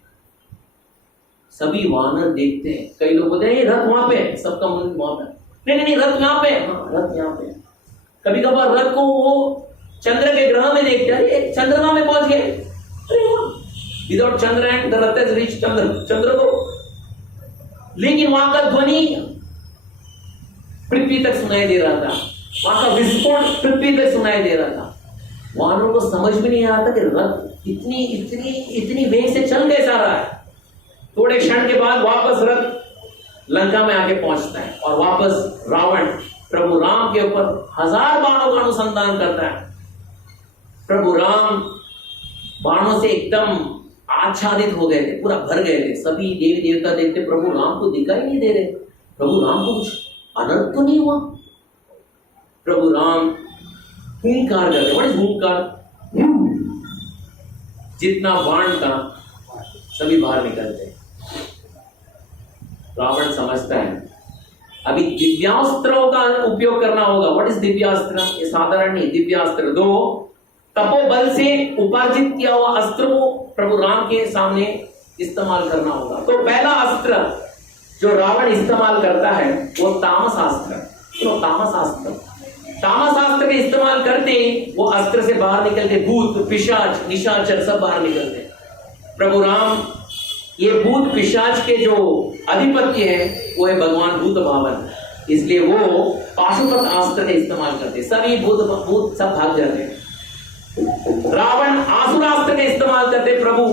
सभी वानर देखते हैं। कई लोग बोलते हैं ये रथ वहां पे है, सबका मन वहां पे। नहीं नहीं, रथ यहाँ पे। हाँ, रथ यहाँ पे। कभी कभार रथ को वो चंद्र के ग्रह में देखते हैं, चंद्रमा में पहुंच गए। Without Chandrayaan the Rath has reached चंद्र को। लेकिन वहां का ध्वनि पृथ्वी तक सुनाई दे रहा था, वहां का विस्फोट पृथ्वी तक सुनाई दे रहा था। वानरों को समझ में नहीं आता कि रथ इतनी इतनी इतनी वेग से चल कैसा रहा है। थोड़े क्षण के बाद वापस रथ लंका में आके पहुंचता है और वापस रावण प्रभु राम के ऊपर 1000 बाणों का अनुसंधान करता है। प्रभु राम बाणों से एकदम आच्छादित हो गए थे, पूरा भर गए थे। सभी देवी देवता देखते प्रभु राम को दिखाई नहीं दे रहे, प्रभु राम को कुछ अनर्थ तो नहीं हुआ। प्रभु राम हुंकार करते। व्हाट इज हुंकार? जितना बाण था सभी बाहर निकलते। रावण समझता है अभी दिव्यास्त्रों का उपयोग करना होगा। What is Divyastra? ये साधारण नहीं, दिव्यास्त्र दो तपोबल से उपार्जित किया हुआ अस्त्र को प्रभु राम के सामने इस्तेमाल करना होगा। तो पहला अस्त्र जो रावण इस्तेमाल करता है वो तामस अस्त्र। तो तामस अस्त्र के इस्तेमाल करते वो अस्त्र से बाहर निकलते भूत पिशाच निशाचर सब बाहर निकलते। प्रभु राम ये भूत पिशाच के जो अधिपति है वो है भगवान भूत भावन, इसलिए वो पाशुपत अस्त्र का इस्तेमाल करते। सभी भूत सब भाग जाते हैं। रावण आसुरास्त्र का इस्तेमाल करते, प्रभु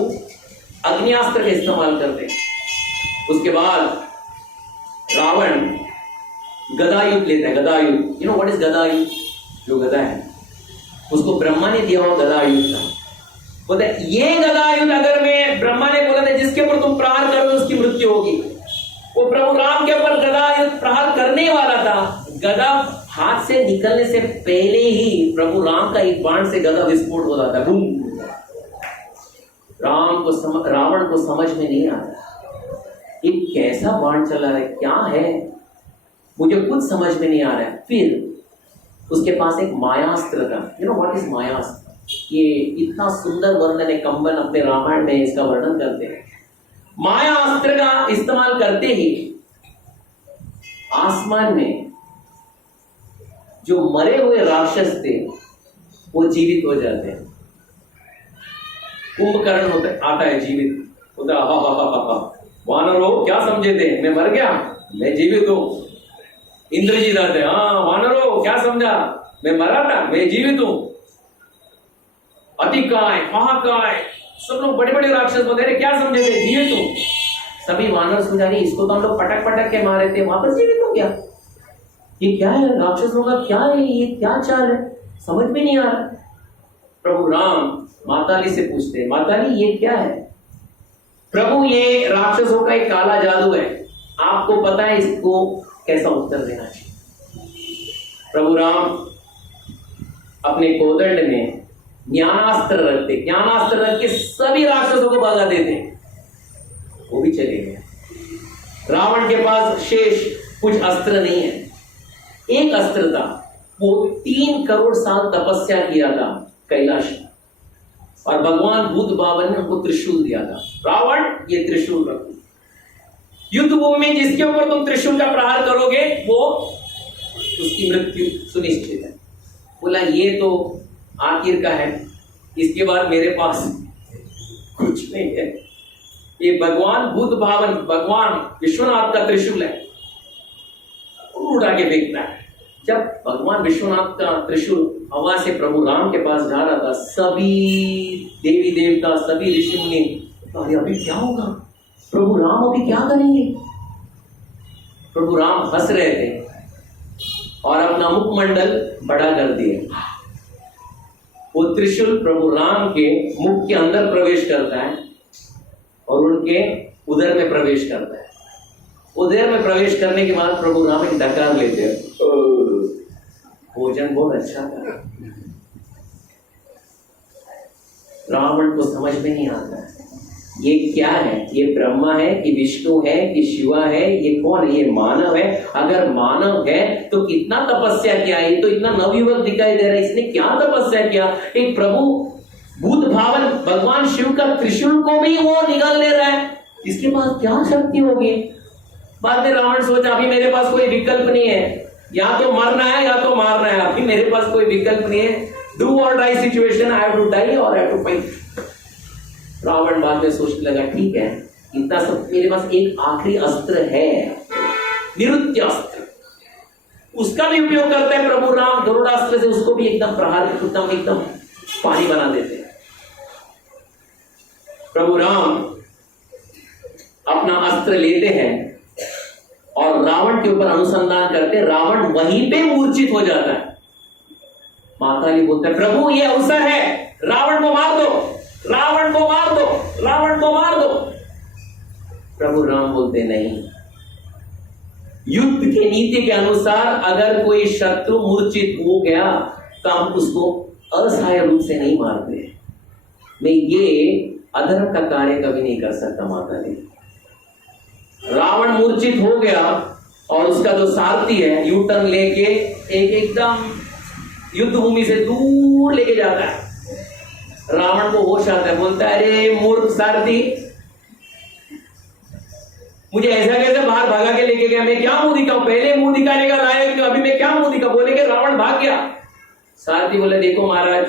अग्नियास्त्र का इस्तेमाल करते। उसके बाद रावण गदायुद्ध लेता है। गदायुद्ध, यू नो व्हाट इज गदायुद्ध? जो गदा है उसको ब्रह्मा ने दिया हुआ गदायुद्ध था। बोलते ये गदायुद्ध अगर मैं ब्रह्मा ने बोला था जिसके ऊपर तुम प्रहार करोगे उसकी मृत्यु होगी, वो प्रभु राम के ऊपर गदायुद्ध प्रहार करने वाला था। गदा हाथ से निकलने से पहले ही प्रभु राम का एक बाण से गदा विस्फोट हो जाता है, बूम। रावण को समझ में नहीं आता ये कैसा बाण चला रहा है, क्या है, मुझे कुछ समझ में नहीं आ रहा है। फिर उसके पास एक मायास्त्र था। यू नो व्हाट इज मायास्त्र? ये इतना सुंदर वर्णन है, कंबन अपने रामायण में इसका वर्णन करते हैं। मायास्त्र का इस्तेमाल करते ही आसमान में जो मरे हुए राक्षस थे वो जीवित हो जाते हैं। कुंभकर्ण होता आता है जीवित होता है। वानरो क्या समझे थे, मैं मर गया, मैं जीवित हूं। इंद्रजीत आते हैं, हाँ वानरो क्या समझा, मैं मरा था, मैं जीवित हूं। अतिकाय महाकाय सब लोग बड़े बड़े राक्षस वगैरह क्या समझे थे, जीवित हूं। सभी वानर सोचा रही इसको तो हम लोग पटक पटक के मारे थे, वापस जीवित हो गया। ये क्या है, राक्षसों का क्या है, ये क्या चाल है, समझ में नहीं आ रहा। प्रभु राम माताली से पूछते हैं, माताली ये क्या है? प्रभु ये राक्षसों का एक काला जादू है, आपको पता है इसको कैसा उत्तर देना चाहिए? प्रभु राम अपने कोदंड में ज्ञानास्त्र रखते, ज्ञानास्त्र रख के सभी राक्षसों को भगा देते, वो भी चले गए। रावण के पास शेष कुछ अस्त्र नहीं है। एक अस्त्र था, वो 3 करोड़ साल तपस्या किया था कैलाश में, और भगवान भूत बावन ने उनको त्रिशूल दिया था। रावण ये त्रिशूल रखो, युद्ध भूमि में जिसके ऊपर तुम त्रिशूल का प्रहार करोगे वो उसकी मृत्यु सुनिश्चित है। बोला ये तो आखिर का है, इसके बाद मेरे पास कुछ नहीं है। ये भगवान भूत भावन भगवान विश्वनाथ का त्रिशूल है, उड़ा के फेंकता है। जब भगवान विश्वनाथ का त्रिशूल हवा से प्रभु राम के पास जा रहा था, सभी देवी देवता सभी ऋषि मुनि, अरे अभी क्या होगा, प्रभु राम अभी क्या करेंगे? प्रभु राम हंस रहे थे और अपना मुखमंडल बड़ा कर दिए। वो त्रिशूल प्रभु राम के मुख के अंदर प्रवेश करता है और उनके उदर में प्रवेश करता है। उदर में प्रवेश करने के बाद प्रभु राम एक डकार लेते हैं, भोजन बहुत अच्छा था। रावण को समझ में नहीं आता ये क्या है, ये ब्रह्मा है कि विष्णु है कि शिवा है, ये कौन है, ये मानव है। अगर मानव है तो कितना तपस्या किया, ये तो इतना नवयुवक दिखाई दे रहा है, इसने क्या तपस्या किया। एक प्रभु भूत भावन भगवान शिव का त्रिशूल को भी वो निगल ले रहा है, इसके पास क्या शक्ति होगी। बाद में रावण सोचा अभी मेरे पास कोई विकल्प नहीं है, या तो मरना है या तो मारना है, अभी मेरे पास कोई विकल्प नहीं है। डू और die situation, I have to die और I have to fight. Ravan बाद में सोचने लगा ठीक है, इतना सब मेरे पास एक आखिरी अस्त्र है, निरुत्य अस्त्र, उसका भी उपयोग करता है प्रभु राम। गरुड़ास्त्र से उसको भी एकदम प्रहार एकदम पानी बना देते हैं। प्रभु राम अपना अस्त्र लेते हैं और रावण के ऊपर अनुसंधान करते, रावण वहीं पे मूर्छित हो जाता है। माताली बोलते हैं, प्रभु ये अवसर है, रावण को मार दो, रावण को मार दो, रावण को मार दो। प्रभु राम बोलते नहीं, युद्ध के नीति के अनुसार अगर कोई शत्रु मूर्छित हो गया तो हम उसको असहाय रूप से नहीं मारते। मैं ये अधर्म का कार्य कभी नहीं कर सकता। माता जी, रावण मूर्छित हो गया और उसका जो सारथी है यू टर्न लेके एकदम युद्ध भूमि से दूर लेके जाता है। रावण को होश आता है, बोलता है, अरे मूर्ख सारथी, मुझे ऐसा कैसे बाहर भगा के लेके गया, मैं क्या मुंह दिखाऊं, पहले मुंह दिखाने का लायक तो अभी मैं क्या मुंह दिखा। बोले कि रावण भाग गया। सारथी बोले, देखो महाराज,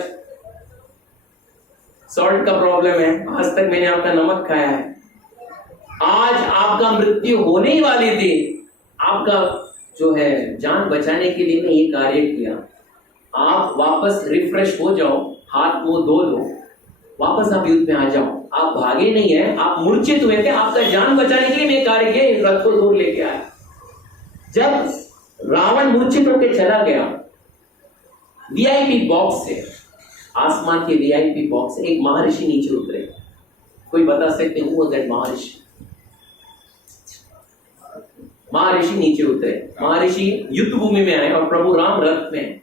सॉल्ट का प्रॉब्लम है, आज तक मैंने आपका नमक खाया है, आज आपका मृत्यु होने ही वाली थी, आपका जो है जान बचाने के लिए मैं ये कार्य किया, आप वापस रिफ्रेश हो जाओ, हाथ मुंह धो लो, वापस आप युद्ध में आ जाओ। आप भागे नहीं है, आप मूर्छित हुए थे, आपका जान बचाने के लिए मैं कार्य किया, रथ को दूर लेके आया। जब रावण मूर्छित होकर चला गया, वीआईपी बॉक्स से, आसमान के वीआईपी बॉक्स से एक महर्षि नीचे उतरे। कोई बता सकते हैं वो दैट महर्षि? महर्षि नीचे उतरे, महर्षि युद्ध भूमि में आए और प्रभु राम रथ में।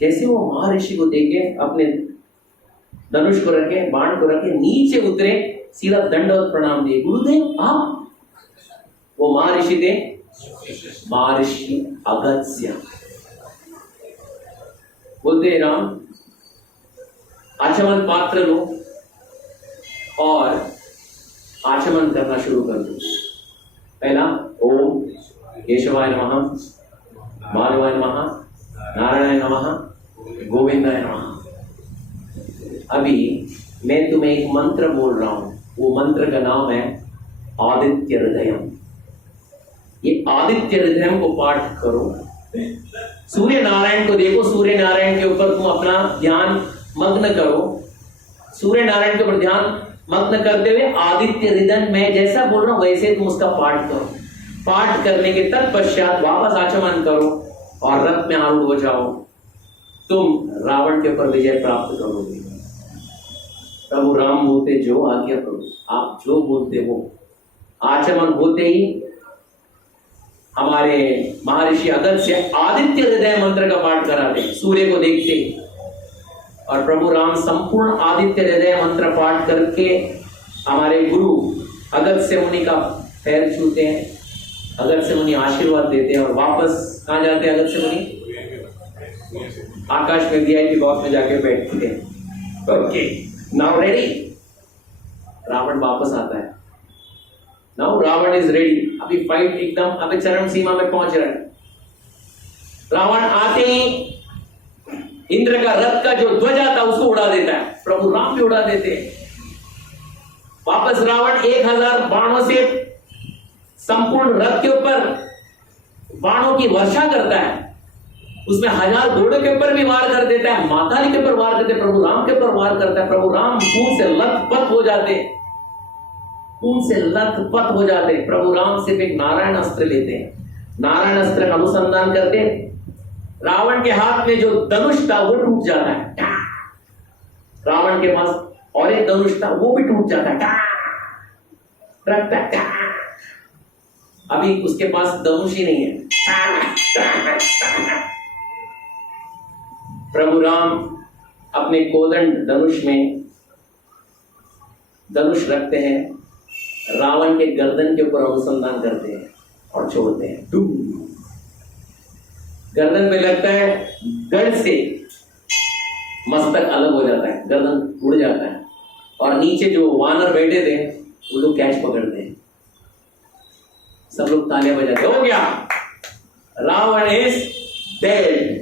जैसे वो महर्षि को देखे, अपने धनुष को रखे, बाण को रखे, नीचे उतरे, सीधा दंडवत प्रणाम दिए, गुरुदेव आप? वो महर्षि थे महर्षि अगस्त्य। बोलते, राम आचमन पात्र लो और आचमन करना शुरू कर दो। पहला ओम केशवाय नमः, माधवाय नमः, नारायणाय नमः, गोविंदाय नमः। अभी मैं तुम्हें एक मंत्र बोल रहा हूं, वो मंत्र का नाम है आदित्य हृदयम। ये आदित्य हृदयम को पाठ करो। सूर्य नारायण को देखो, सूर्य नारायण के ऊपर तुम अपना ध्यान मग्न करो। सूर्य नारायण के ऊपर ध्यान मग्न करते हुए आदित्य हृदय मैं जैसा बोल रहा हूं वैसे तुम उसका पाठ करो। पाठ करने के तत्पश्चात वापस आचमन करो और रथ में आरूढ़ हो जाओ। तुम रावण के ऊपर विजय प्राप्त करोगे। प्रभु राम बोलते, जो आज्ञा करो, आप जो बोलते हो। आचमन होते ही हमारे महर्षि अगस्त्य आदित्य हृदय मंत्र का पाठ कराते, सूर्य को देखते, और प्रभु राम संपूर्ण आदित्य हृदय मंत्र पाठ करके हमारे गुरु अगस्त्य मुनि का पैर छूते हैं। अगस्त्य मुनि आशीर्वाद देते हैं और वापस कहाँ जाते हैं अगस्त्य मुनि? आकाश में वीआईपी बॉक्स में जाके बैठते हैं। Okay, now ready. रावण वापस आता है। Now Ravan is ready. अभी फाइट एकदम अभी चरम सीमा में पहुंच रहा है। रावण आते ही इंद्र का रथ का जो ध्वजा था उसको उड़ा देता है, प्रभु राम भी उड़ा देते हैं। वापस रावण 1000 बाणों से संपूर्ण रथ के ऊपर बाणों की वर्षा करता है। उसमें 1000 घोड़ों के ऊपर भी वार कर देता है, माताली के ऊपर वार करते, प्रभु राम के ऊपर वार करता है। प्रभु राम खून से लथपथ हो जाते, खून से लथपथ हो जाते। प्रभु राम सिर्फ एक नारायण अस्त्र लेते हैं, नारायण अस्त्र का अनुसंधान करते हैं। रावण के हाथ में जो धनुष था वो टूट जाता है। रावण के पास और एक धनुष था वो भी टूट जाता है। अभी उसके पास धनुष ही नहीं है। प्रभु राम अपने कोदंड धनुष में धनुष रखते हैं, रावण के गर्दन के ऊपर अनुसंधान करते हैं और छोड़ते हैं। गर्दन पे लगता है, गढ़ से मस्तक अलग हो जाता है, गर्दन उड़ जाता है और नीचे जो वानर बैठे थे वो लोग कैच पकड़ते हैं। सब लोग तालियां बजाते, हो गया, रावण इज डेड।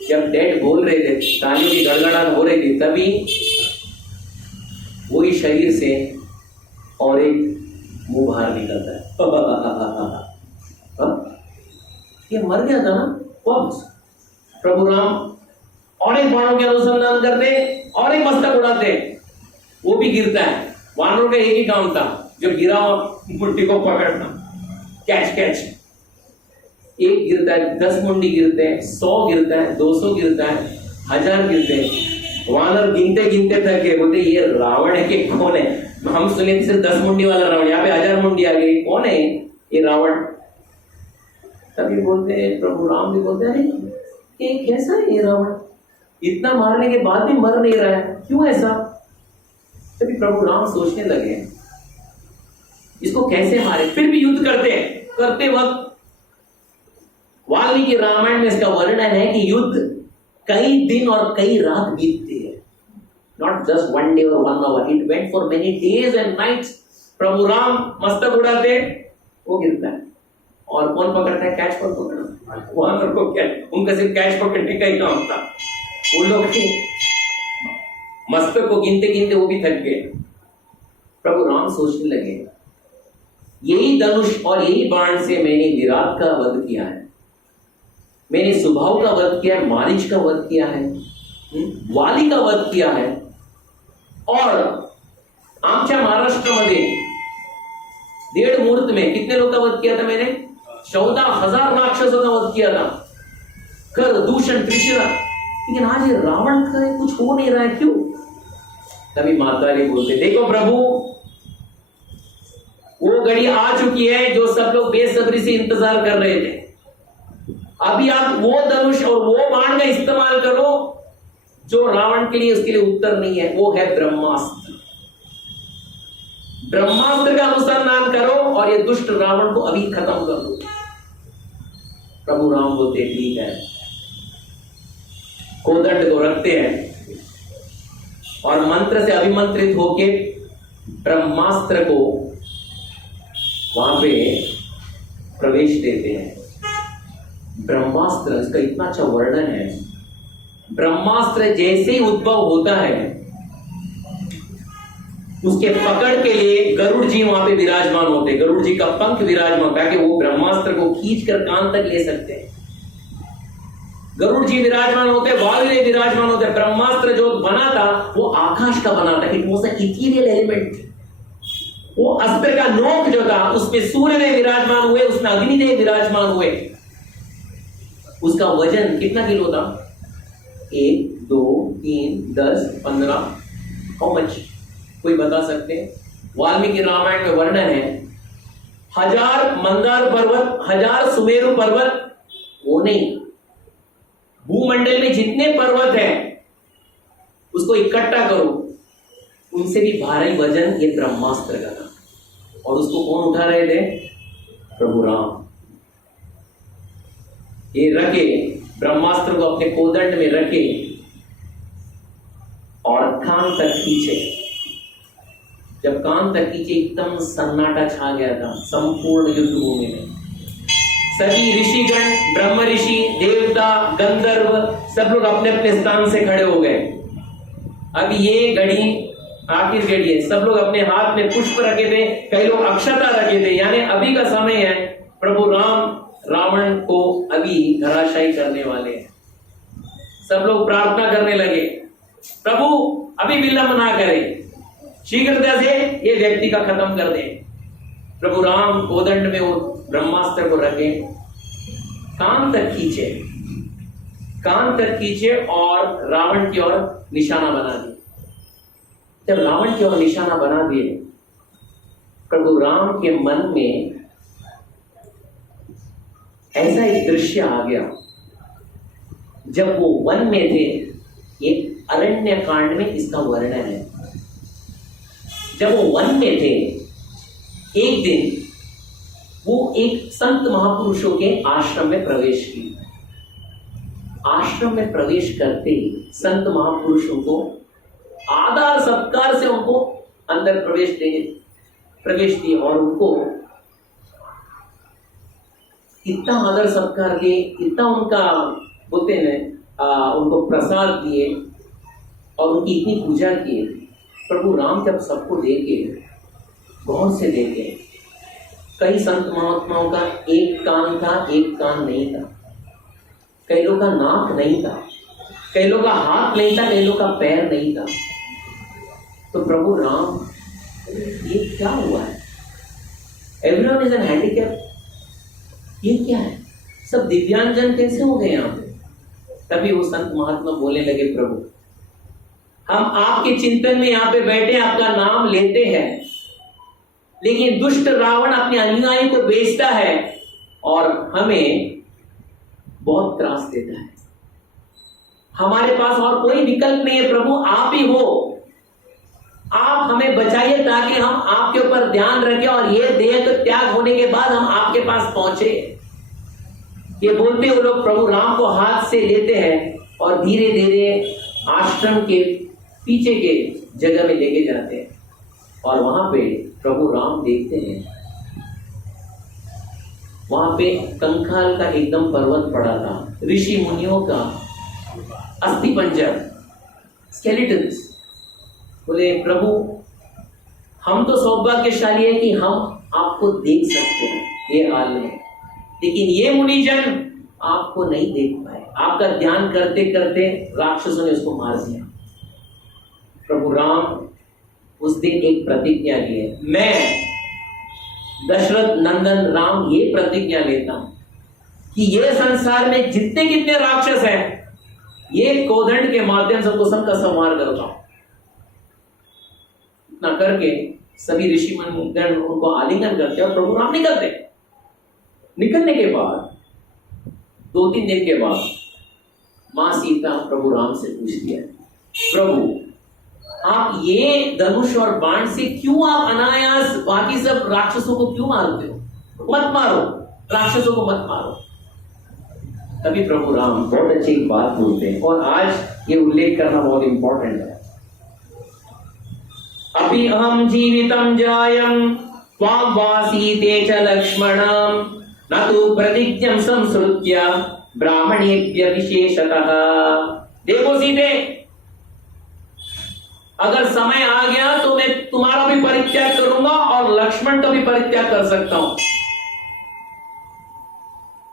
जब डेड बोल रहे थे, तालियों की गड़गड़ाहट हो रही थी, तभी वही शरीर से और एक मुंह बाहर निकलता है। ये मर गया था ना वापस। प्रभु राम और एक बाणों के अनुसंधान करते और एक मस्तक उड़ाते हैं, वो भी गिरता है। वानरों का एक ही काम था, जो गिरा हुआ मुंडी को पकड़ना, कैच कैच। एक गिरता है, 10 मुंडी गिरते हैं, 100 गिरता है, 200 गिरता है, 1000 गिरते हैं। वानर गिनते गिनते थक गए, बोलते ये रावण है कि कौन है? हम सुने सिर्फ 10 मुंडी वाला रावण, यहाँ पे 1000 मुंडी आ गई, कौन है ये रावण? तभी बोलते हैं, प्रभु राम भी बोलते हैं, अरे ये कैसा है ये रावण, इतना मारने के बाद भी मर नहीं रहा है, क्यों ऐसा? तभी प्रभु राम सोचने लगे इसको कैसे मारे। फिर भी युद्ध करते वक्त वाल्मीकि रामायण में इसका वर्णन है कि युद्ध कई दिन और कई रात बीतती है, not just 1 day or 1 hour, it went for many days and nights. प्रभु राम मस्तक उड़ाते, वो गिरता है, और कौन पकड़ता है? कैच कौन पकड़ना? वानर को कैच, उनका सिर्फ कैच पकड़ने का ही काम था। वो लोग मस्तक को गिनते गिनते वो भी थक गए। प्रभु राम सोचने लगे, यही धनुष और यही बाण से मैंने विराट का वध किया है, मैंने सुभाव का वध किया है, मारीच का वध किया है, वाली का वध किया है, और आमच्या महाराष्ट्र में 1.5 मुहूर्त में कितने लोग का वध किया था मैंने? 14,000 राक्षसों का वध किया था, कर दूषण त्रिशिरा। लेकिन आज ये रावण का कुछ हो नहीं रहा है, क्यों? तभी मातारी बोलते, देखो प्रभु, वो घड़ी आ चुकी है जो सब लोग बेसब्री से इंतजार कर रहे थे। अभी आप वो धनुष और वो बाण का इस्तेमाल करो जो रावण के लिए, उसके लिए उत्तर नहीं है, वो है ब्रह्मास्त्र। ब्रह्मास्त्र का अनुसंधान करो और ये दुष्ट रावण को अभी खत्म कर दो। प्रभु राम बोलते, ठीक है। कोदंड को रखते हैं और मंत्र से अभिमंत्रित होके ब्रह्मास्त्र को वहां पे प्रवेश देते हैं। ब्रह्मास्त्र, इसका इतना अच्छा वर्णन है। ब्रह्मास्त्र जैसे ही उद्भव होता है, उसके पकड़ के लिए गरुड़ जी वहां पे विराजमान होते हैं, गरुड़ जी का पंख विराजमान, ताकि वो ब्रह्मास्त्र को खींचकर कान तक ले सकते हैं। गरुड़ जी विराजमान होते, वायुदेव विराजमान होते। ब्रह्मास्त्र जो बना था वो आकाश का बना था, it was a ethereal element. वो अस्त्र का नोक जो था उसमें सूर्यदेव विराजमान हुए, उसमें अग्निदेव विराजमान हुए। उसका वजन कितना किलो था? 1, 2, 3, 10, 15, हाउ मच? कोई बता सकते हैं? वाल्मीकि रामायण में वर्णन है, 1000 मंदार पर्वत, 1000 सुमेरु पर्वत, वो नहीं, भूमंडल में जितने पर्वत हैं उसको इकट्ठा करो, उनसे भी भारी वजन ये ब्रह्मास्त्र का था। और उसको कौन उठा रहे थे? प्रभु राम। ये रखे, ब्रह्मास्त्र को अपने कोदंड में रखे और कान तक खींचे। जब कान तक खींचे, एकदम सन्नाटा छा गया था संपूर्ण युद्ध भूमि में। सभी ऋषिगण, ब्रह्म ऋषि, देवता, गंधर्व, सब लोग अपने अपने स्थान से खड़े हो गए। अब ये घड़ी आखिर घड़ी है, सब लोग अपने हाथ में पुष्प रखे थे, कई लोग अक्षता रखे थे, यानी अभी का समय है। प्रभु राम रावण को अभी धराशायी करने वाले हैं। सब लोग प्रार्थना करने लगे, प्रभु अभी विलंब ना करें, शीघ्रता से ये व्यक्ति का खत्म कर दें। प्रभु राम कोदंड में वो ब्रह्मास्त्र को रखे, कान तक खींचे और रावण की ओर निशाना बना दिए। जब रावण की ओर निशाना बना दिए, प्रभु राम के मन में ऐसा एक दृश्य आ गया। जब वो वन में थे, ये अरण्य कांड में इसका वर्णन है। जब वो वन में थे, एक दिन वो एक संत महापुरुषों के आश्रम में प्रवेश किया। आश्रम में प्रवेश करते ही संत महापुरुषों को आदर सत्कार से उनको अंदर प्रवेश दिए और उनको इतना आदर सत्कार दिए, इतना उनका बोलते हैं उनको प्रसाद दिए और उनकी इतनी पूजा की। प्रभु राम जब सबको देखे, गौर से देखे, कई संत महात्माओं का एक कान था, एक कान नहीं था, कई लोगों का नाक नहीं था, कई लोग का हाथ नहीं था, कई लोग का पैर नहीं था। तो प्रभु राम, ये क्या हुआ है? एवरीवन इज एन हैंडीकैप, ये क्या है? सब दिव्यांगजन कैसे हो गए यहाँ पे? तभी वो संत महात्मा बोलने लगे, प्रभु हम आपके चिंतन में यहाँ पे बैठे आपका नाम लेते हैं, लेकिन दुष्ट रावण अपने अनुयायी को बेचता है और हमें बहुत त्रास देता है। हमारे पास और कोई विकल्प नहीं है प्रभु, आप ही हो। आप हमें बचाइए ताकि हम आपके ऊपर ध्यान रखें और ये देह का त्याग होने के बाद हम आपके पास पहुंचे। ये बोलते वो लोग प्रभु राम को हाथ से लेते हैं और धीरे धीरे आश्रम के पीछे के जगह में लेके जाते हैं। और वहां पे प्रभु राम देखते हैं, वहां पे कंकाल का एकदम पर्वत पड़ा था, ऋषि मुनियों का अस्थि पंजर, स्केलेटन्स। बोले प्रभु हम तो सौभाग्यशाली है कि हम आपको देख सकते हैं ये हाल में, लेकिन ये मुनिजन आपको नहीं देख पाए। आपका ध्यान करते करते राक्षसों ने उसको मार दिया। प्रभु राम उस दिन एक प्रतिज्ञा लिए, मैं दशरथ नंदन राम ये प्रतिज्ञा लेता हूं कि ये संसार में जितने कितने राक्षस हैं, ये कोदंड के माध्यम से उनको सबका संहार करता हूं। इतना करके सभी ऋषि मुनिगण उनको आलिंगन करते और प्रभु राम निकलते। निकलने के बाद 2-3 दिन के बाद मां सीता प्रभु राम से पूछती है, प्रभु आप ये धनुष और बाण से क्यों आप अनायास बाकी सब राक्षसों को क्यों मारते हो? मत मारो, राक्षसों को मत मारो। तभी प्रभु राम बहुत अच्छी बात बोलते हैं और आज ये उल्लेख करना बहुत इंपॉर्टेंट है। अपि अहम जीवितम जायम त्वां वासीते च लक्ष्मणम न तु प्रतिज्ञं संसृत्य ब्राह्मणेभ्य विशेषतः। देखो सीते, अगर समय आ गया तो मैं तुम्हारा भी परित्याग करूंगा और लक्ष्मण का भी परित्याग कर सकता हूं,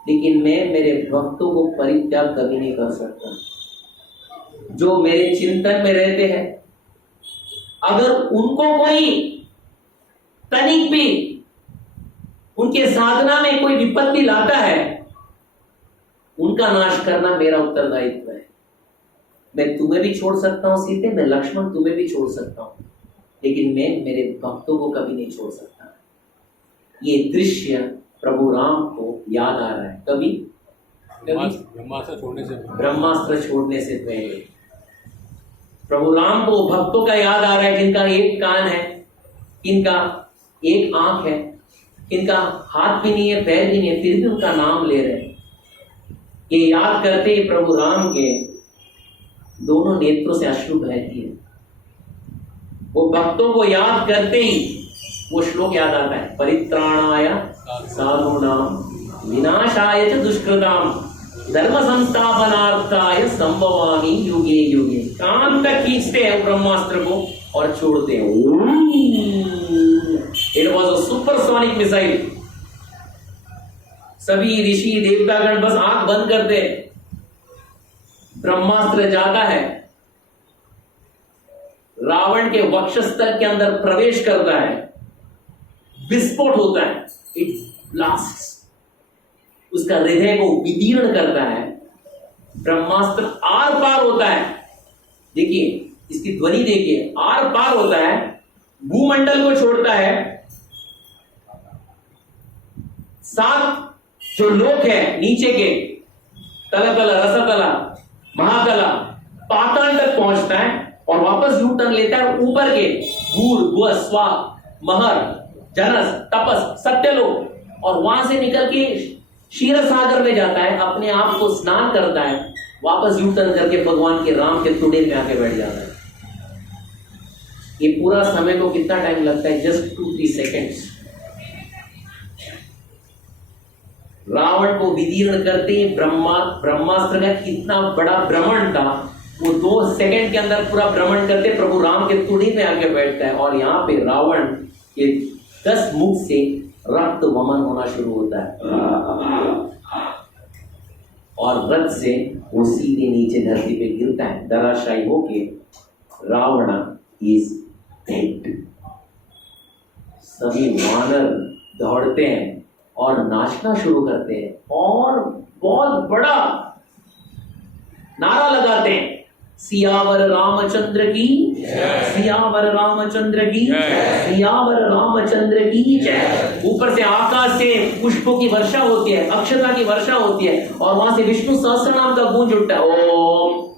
लेकिन मैं मेरे भक्तों को परित्याग कभी नहीं कर सकता। जो मेरे चिंतन में रहते हैं, अगर उनको कोई तनिक भी उनके साधना में कोई विपत्ति लाता है, उनका नाश करना मेरा उत्तरदायित्व है। मैं तुम्हें भी छोड़ सकता हूं सीते, मैं लक्ष्मण तुम्हें भी छोड़ सकता हूं, लेकिन मैं मेरे भक्तों को कभी नहीं छोड़ सकता। ये दृश्य प्रभु राम को याद आ रहा है। कभी ब्रह्मास्त्र छोड़ने से पहले प्रभु राम को भक्तों का याद आ रहा है, जिनका एक कान है, इनका एक आंख है, इनका हाथ भी नहीं है, पैर भी नहीं है, फिर भी उनका नाम ले रहे हैं। ये याद करते ही प्रभु राम के दोनों नेत्रों से अश्रु बहती है। वो भक्तों को याद करते ही वो श्लोक याद आता है, परित्राणाय साधूनाम विनाशाय च दुष्कृताम धर्म संस्थापनार्थाय संभवामि युगे युगे। कान तक खींचते हैं ब्रह्मास्त्र को और छोड़ते हैं। It was a supersonic missile. सभी ऋषि देवतागण बस आंख बंद करते हैं। ब्रह्मास्त्र जाता है, रावण के वक्षस्थल के अंदर प्रवेश करता है, विस्फोट होता है, इट ब्लास्ट्स, उसका हृदय को विदीर्ण करता है। ब्रह्मास्त्र आर पार होता है। देखिए इसकी ध्वनि देखिए, आर पार होता है, भूमंडल को छोड़ता है। 7 जो लोक है नीचे के, तलतल, रसतला, महातला, पाताल तक पहुंचता है और वापस यू टर्न लेता है। ऊपर के भूर, भुव, स्वा, महर, जनस, तपस, सत्यलोक, और वहां से निकल के क्षीर सागर में जाता है, अपने आप को स्नान करता है, वापस यू टर्न करके भगवान के राम के तुड़े में आके बैठ जाता है। ये पूरा समय को कितना टाइम लगता है? Just 2-3 seconds. रावण को विदीर्ण करते ही ब्रह्मास्त्र का कितना बड़ा भ्रमण था, वो 2 सेकंड के अंदर पूरा भ्रमण करते प्रभु राम के तुड़ी में आके बैठता है। और यहाँ पे रावण के 10 मुख से रक्त वमन होना शुरू होता है। और रथ से वो सीधे नीचे धरती पे गिरता है, धराशायी होके। Ravan is dead. सभी वानर दौड़ते हैं और नाचना शुरू करते हैं और बहुत बड़ा नारा लगाते हैं, सियावर रामचंद्र की, सियावर रामचंद्र की, सियावर रामचंद्र की जय। ऊपर से आकाश से पुष्पों की वर्षा होती है, अक्षता की वर्षा होती है और वहां से विष्णु सहस्त्र नाम का गूंज उठता है। ओम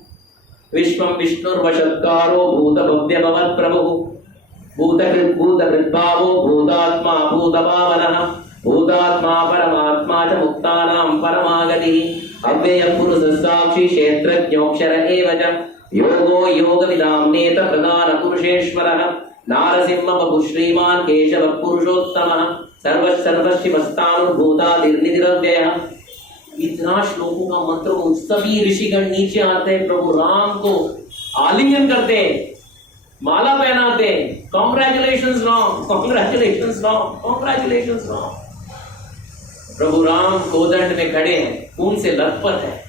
विश्वम विष्णुर्वशत्कारो भूत भव्य भवत् प्रभु भूतकृत भूतकृत भावो भूतात्मा भूतभावनः भूतात्मा परमात्मा च मुक्तानां परमागतिः अव्यय पुरुष साक्षी क्षेत्रज्ञोक्षर एव च योगो योगविदां नेत प्रधान पुरुषेश्वरः नारसिंह बभु श्रीमान् केशव पुरुषोत्तमः सर्वशर्वशिवस्तानुर्भूतादिर्निधिरव्ययः। इतना श्लोकों का मंत्र उच्च, सभी ऋषिगण नीचे आते हैं, प्रभु राम को आलिंगन करते हैं, माला पहनाते हैं, congratulations Ram, congratulations Ram, congratulations Ram. प्रभु राम कोदंड में खड़े हैं, खून से लथपथ है,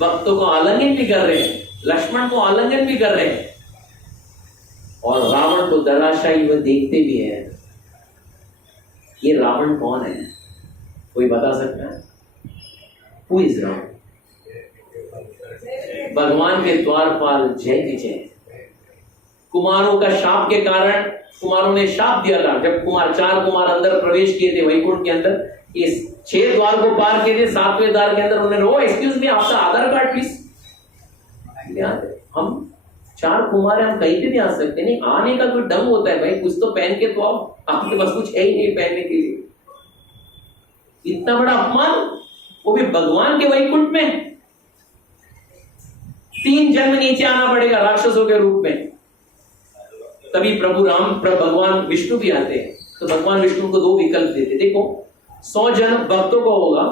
भक्तों को आलिंगन भी कर रहे हैं, लक्ष्मण को आलिंगन भी कर रहे हैं और रावण को धराशायी वो देखते भी है। ये रावण कौन है? कोई बता सकता है? Who is Ravan? भगवान के द्वारपाल जय की जय। कुमारों का शाप के कारण कुमारों ने शाप दिया था, जब चार कुमार अंदर प्रवेश किए थे वैकुंठ के अंदर, इस 6 द्वार को पार किए थे, 7वें द्वार के अंदर उन्होंने ओ एक्सक्यूज मी, आपका आधार कार्ड प्लीज। हम 4 कुमार हैं, हम कहीं पे भी आ सकते नहीं, आने का कोई ढंग होता है भाई, कुछ तो पहन के तो आओ, आपके पास कुछ है ही नहीं पहनने के लिए। इतना बड़ा अपमान, वो भी भगवान के वैकुंठ में। 3 जन्म नीचे आना पड़ेगा राक्षसों के रूप में, तभी प्रभु राम भगवान विष्णु भी आते हैं। तो भगवान विष्णु को 2 विकल्प देते, देखो 100 जन्म भक्तों को होगा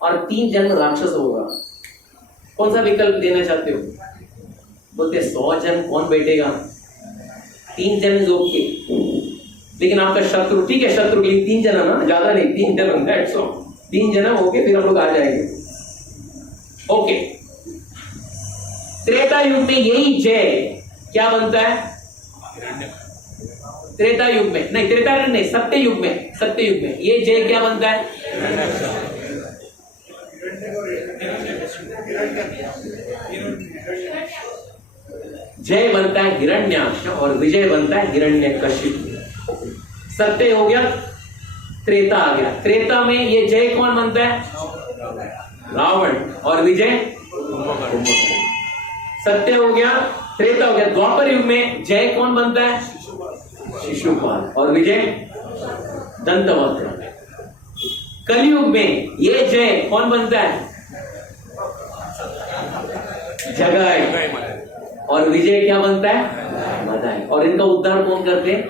और 3 जन्म राक्षस होगा, कौन सा विकल्प देना चाहते हो? बोलते 100 जन्म कौन बैठेगा, 3 जन्म जो के, लेकिन आपका शत्रु, ठीक है शत्रु के लिए 3 जन्म ना, ज्यादा नहीं, 3 जन्म, 3 जन्म होके फिर हम लोग आ जाएंगे। ओके, त्रेता युग में यही जय क्या बनता है? त्रेता युग में नहीं, त्रेता युग नहीं, सत्य युग में, सत्य युग में ये जय क्या बनता है? जय बनता है हिरण्याक्ष और विजय बनता है हिरण्यकशिपु। सत्य हो गया, त्रेता आ गया। त्रेता में ये जय कौन बनता है? रावण, और विजय सत्य हो गया, त्रेता हो गया। द्वापर युग में जय कौन बनता है? शिशुपाल, और विजय दंतवक्र। कलयुग में ये जय कौन बनता है? जगाई, और विजय क्या बनता है? मदाई। और इनका उद्धार कौन करते हैं?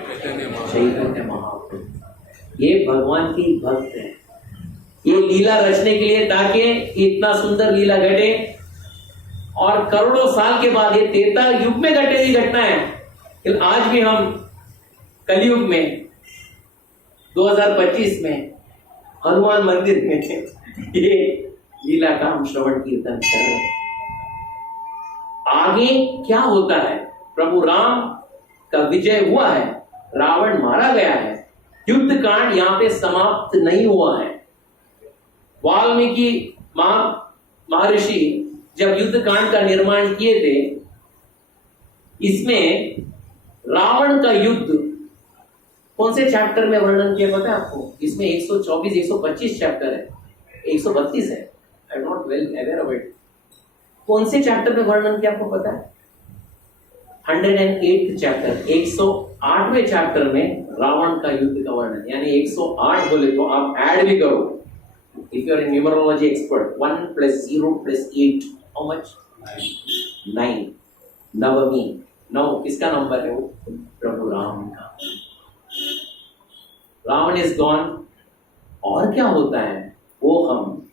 चैतन्य महाप्रभु। ये भगवान की भक्त है, ये लीला रचने के लिए, ताकि इतना सुंदर लीला घटे और करोड़ों साल के बाद ये त्रेता युग में घटेगी घटना है। लेकिन आज भी हम कलयुग में 2025 में हनुमान मंदिर में ये लीला का हम श्रवण कीर्तन कर रहे हैं। आगे क्या होता है? प्रभु राम का विजय हुआ है, रावण मारा गया है, युद्ध कांड यहां पे समाप्त नहीं हुआ है। वाल्मीकि महर्षि जब युद्ध कांड का निर्माण किए थे, इसमें रावण का युद्ध कौन से चैप्टर में वर्णन किया पता है आपको? इसमें 124 125 चैप्टर है, 132 है, I am not well aware of it. कौन से चैप्टर में वर्णन किया आपको पता है? 108 चैप्टर, 108वें चैप्टर में रावण का युद्ध का वर्णन, यानी 108 बोले तो आप ऐड भी करो, if you are in numerology expert, 1 + 0 + 8 how much? 9। नवमी, 9 किसका नंबर है? वो प्रभु राम का। Ravan is gone. और क्या होता है वो हम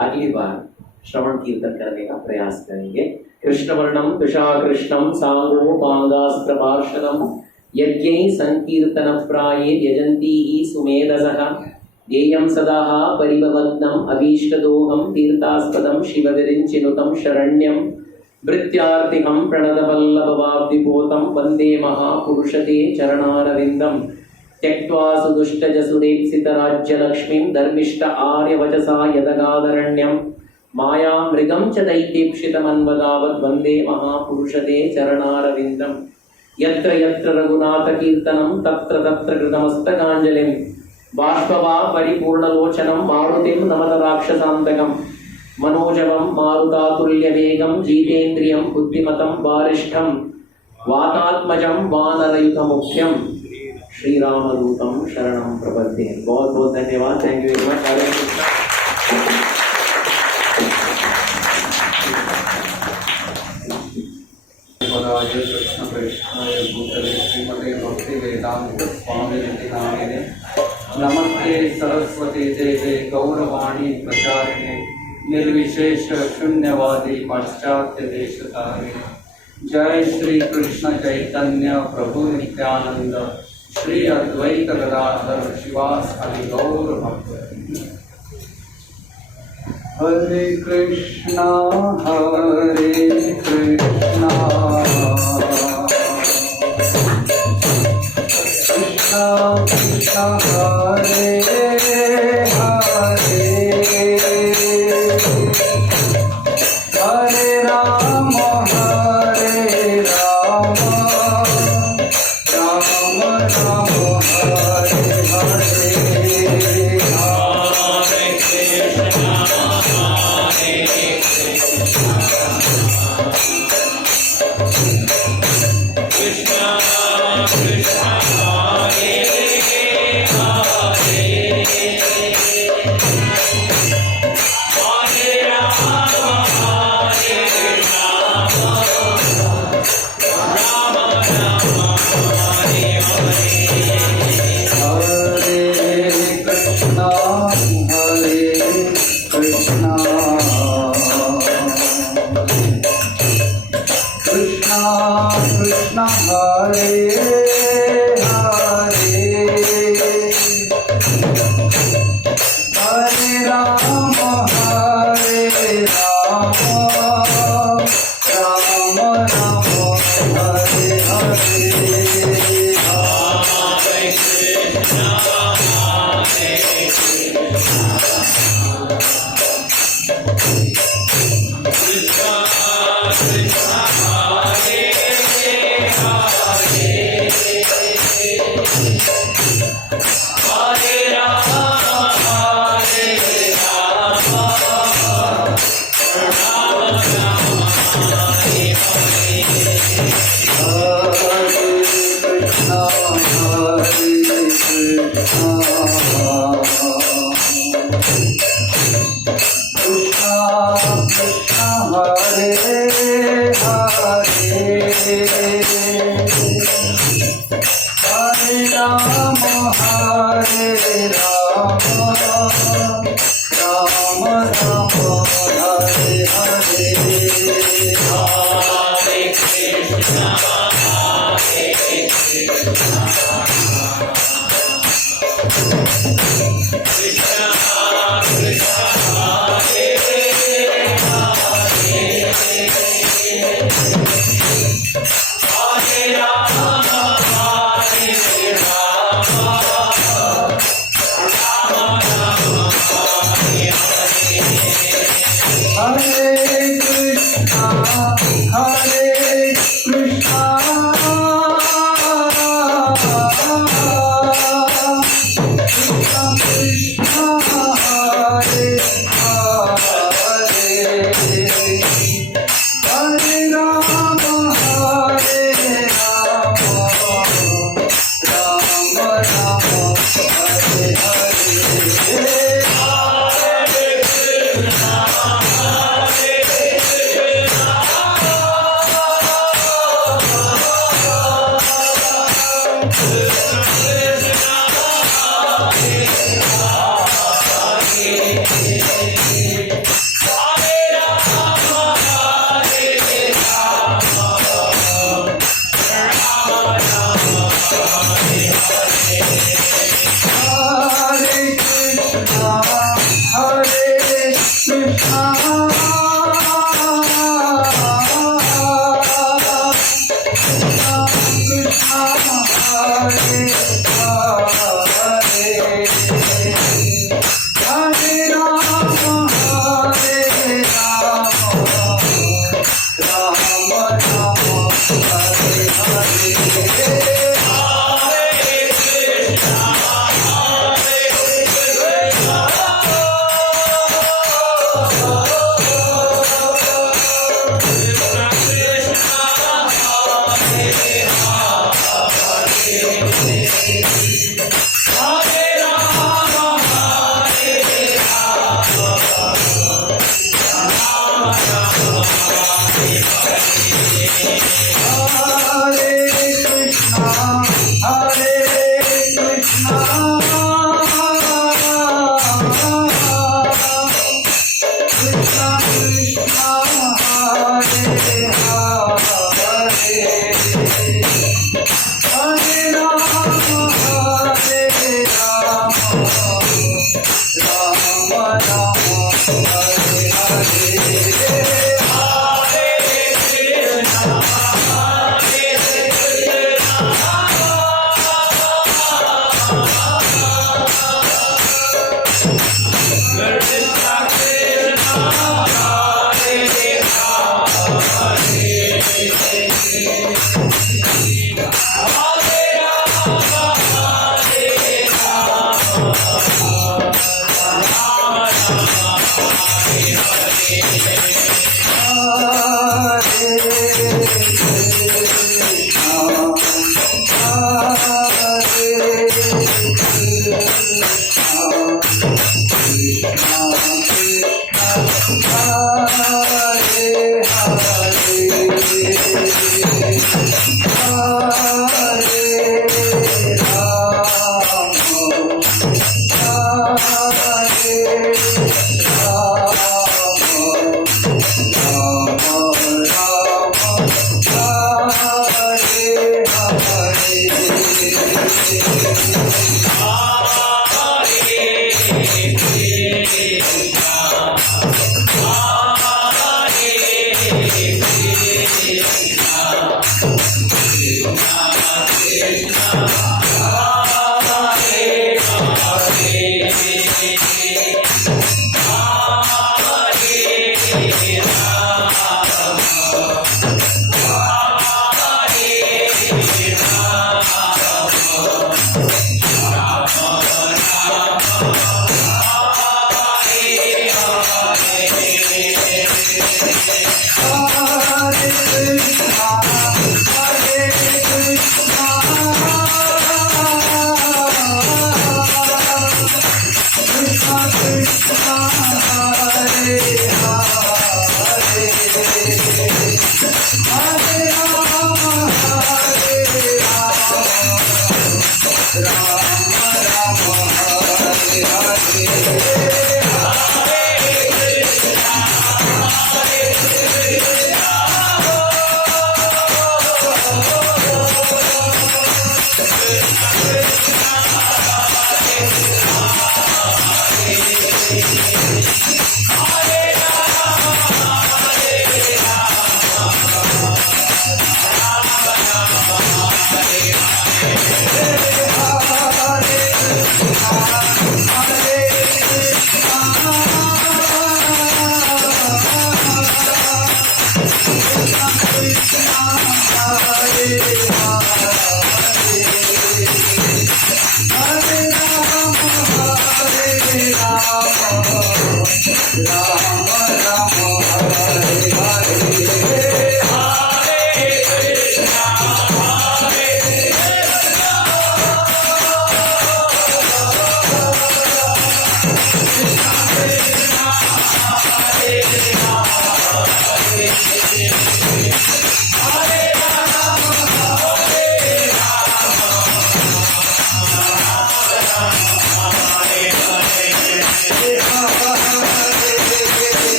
अगली बार श्रवण कीर्तन करने का प्रयास करेंगे। कृष्णवर्णम तुषा कृष्णम सांगोपांगास्त्रभाषणम यज्ञै संकीर्तन प्राये यजंती ही सुमेधसः ज्ञेयं सदा परिभवग्नम् अभीष्टदोहं तीर्थास्पदं शिवविरिञ्चिनुतं शरण्यं भृत्यार्तिहं प्रणतवल्लभवाब्धिपोतं वन्दे महापुरुषते चरणारविन्दं त्यक्त्वा सुदुष्टजसुरेप्सितराज्यलक्ष्मीं धर्मिष्ठ आर्यवचसा यदगादरण्यं माया मृगं च दैत्यीप्सितमन्वदावद् वन्दे महापुरुषते चरणारविन्दं यत्र यत्र रघुनाथकीर्तनं तत्र तत्र कृतमस्तकाञ्जलिं बाष्पवा परिपूर्णलोचनं मारुतिं नमत राक्षसान्तकं मनोजवं मारुतातुल्यवेगं जितेन्द्रियं बुद्धिमतं वारिष्ठं वातात्मजं वानरयुतमुख्यं श्रीरामदूतं शरणं प्रपद्ये। बहुत बहुत धन्यवाद। Thank you very much. Hare Krishna. Krishna कृष्णाय भूतले श्रीमते भक्ति वेदांत स्वामी नामिने नमस्ते सरस्वती देवे गौरवाणी प्रचारिणे निर्विशेष शून्यवादी पाश्चात्य देशतारिणे। जय श्री कृष्ण चैतन्य प्रभु नित्यानंद श्री अद्वैत गदाधर शिवासादि गौर भक्त। हरे कृष्णा कृष्णा कृष्णा हरे हरे हरे राम राम राम हरे हरे। Hare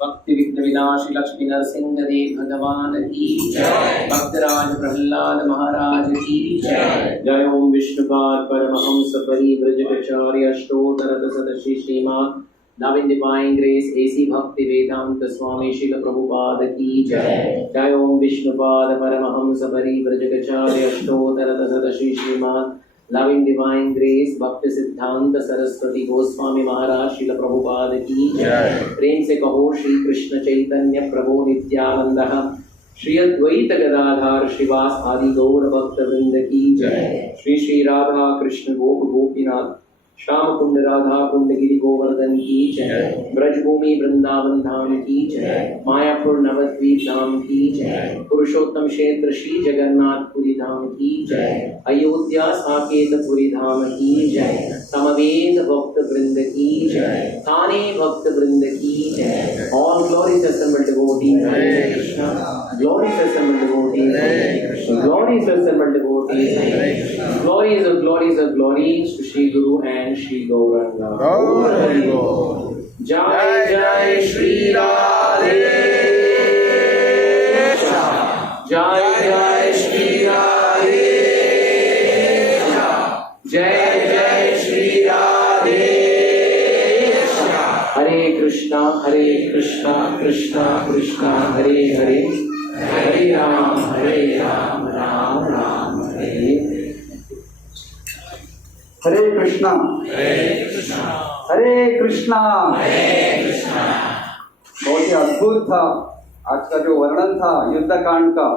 भक्ति विघ्न विनाशी लक्ष्मी नरसिंह देव भगवान की जय। भक्तराज प्रहलाद महाराज की जय। जय ओम विष्णुपाद परमहंस परिव्रजकाचार्य अष्टोत्तर सदश्री श्रीमान नवीन डिवाइन ग्रेस एसी भक्ति वेदांत स्वामी शिल प्रभुपाद की जय। जय ओम विष्णुपाद परमहंस परिव्रजकाचार्य अष्टोत्तर सदश्री श्रीमान लविंग डिवाइन ग्रेस भक्ति सिद्धांत सरस्वती गोस्वामी महाराज शिल प्रभुपाद की जय। प्रेम से कहो श्री कृष्ण चैतन्य प्रभु नित्यानंद श्री अद्वैत गदाधार श्रीवास आदि गौर भक्त वृंद की जय। श्री श्री राधा कृष्ण गोप गोपीनाथ श्याम कुंड राधा कुंड गिरि गोवर्धन की जय। ब्रजभूमि वृंदावन धाम की जय। मायापुर नवद्वीप धाम की जय। पुरुषोत्तम क्षेत्र श्री जगन्नाथपुरी धाम की जय। अयोध्या साकेतपुरी धाम की जय। समवेत भक्त वृंद की जय। थाने भक्त वृंद की जय। All glories assembled devotees, Hare Krishna. Glories assembled devotees, Hare Krishna. Glories assembled devotees, Hare Krishna. Glories of glories of glories to Shri Guru and Shri Gauranga. Hari Bol. Jai Jai Shri Radhe Jai Jai Shri Radhe Jai Jai Shri Radhe Hare Krishna Krishna Krishna Hare Hare Hare Ram Ram Ram Hare हरे कृष्णा हरे कृष्णा। बहुत ही अद्भुत था आज का जो वर्णन था युद्ध कांड का।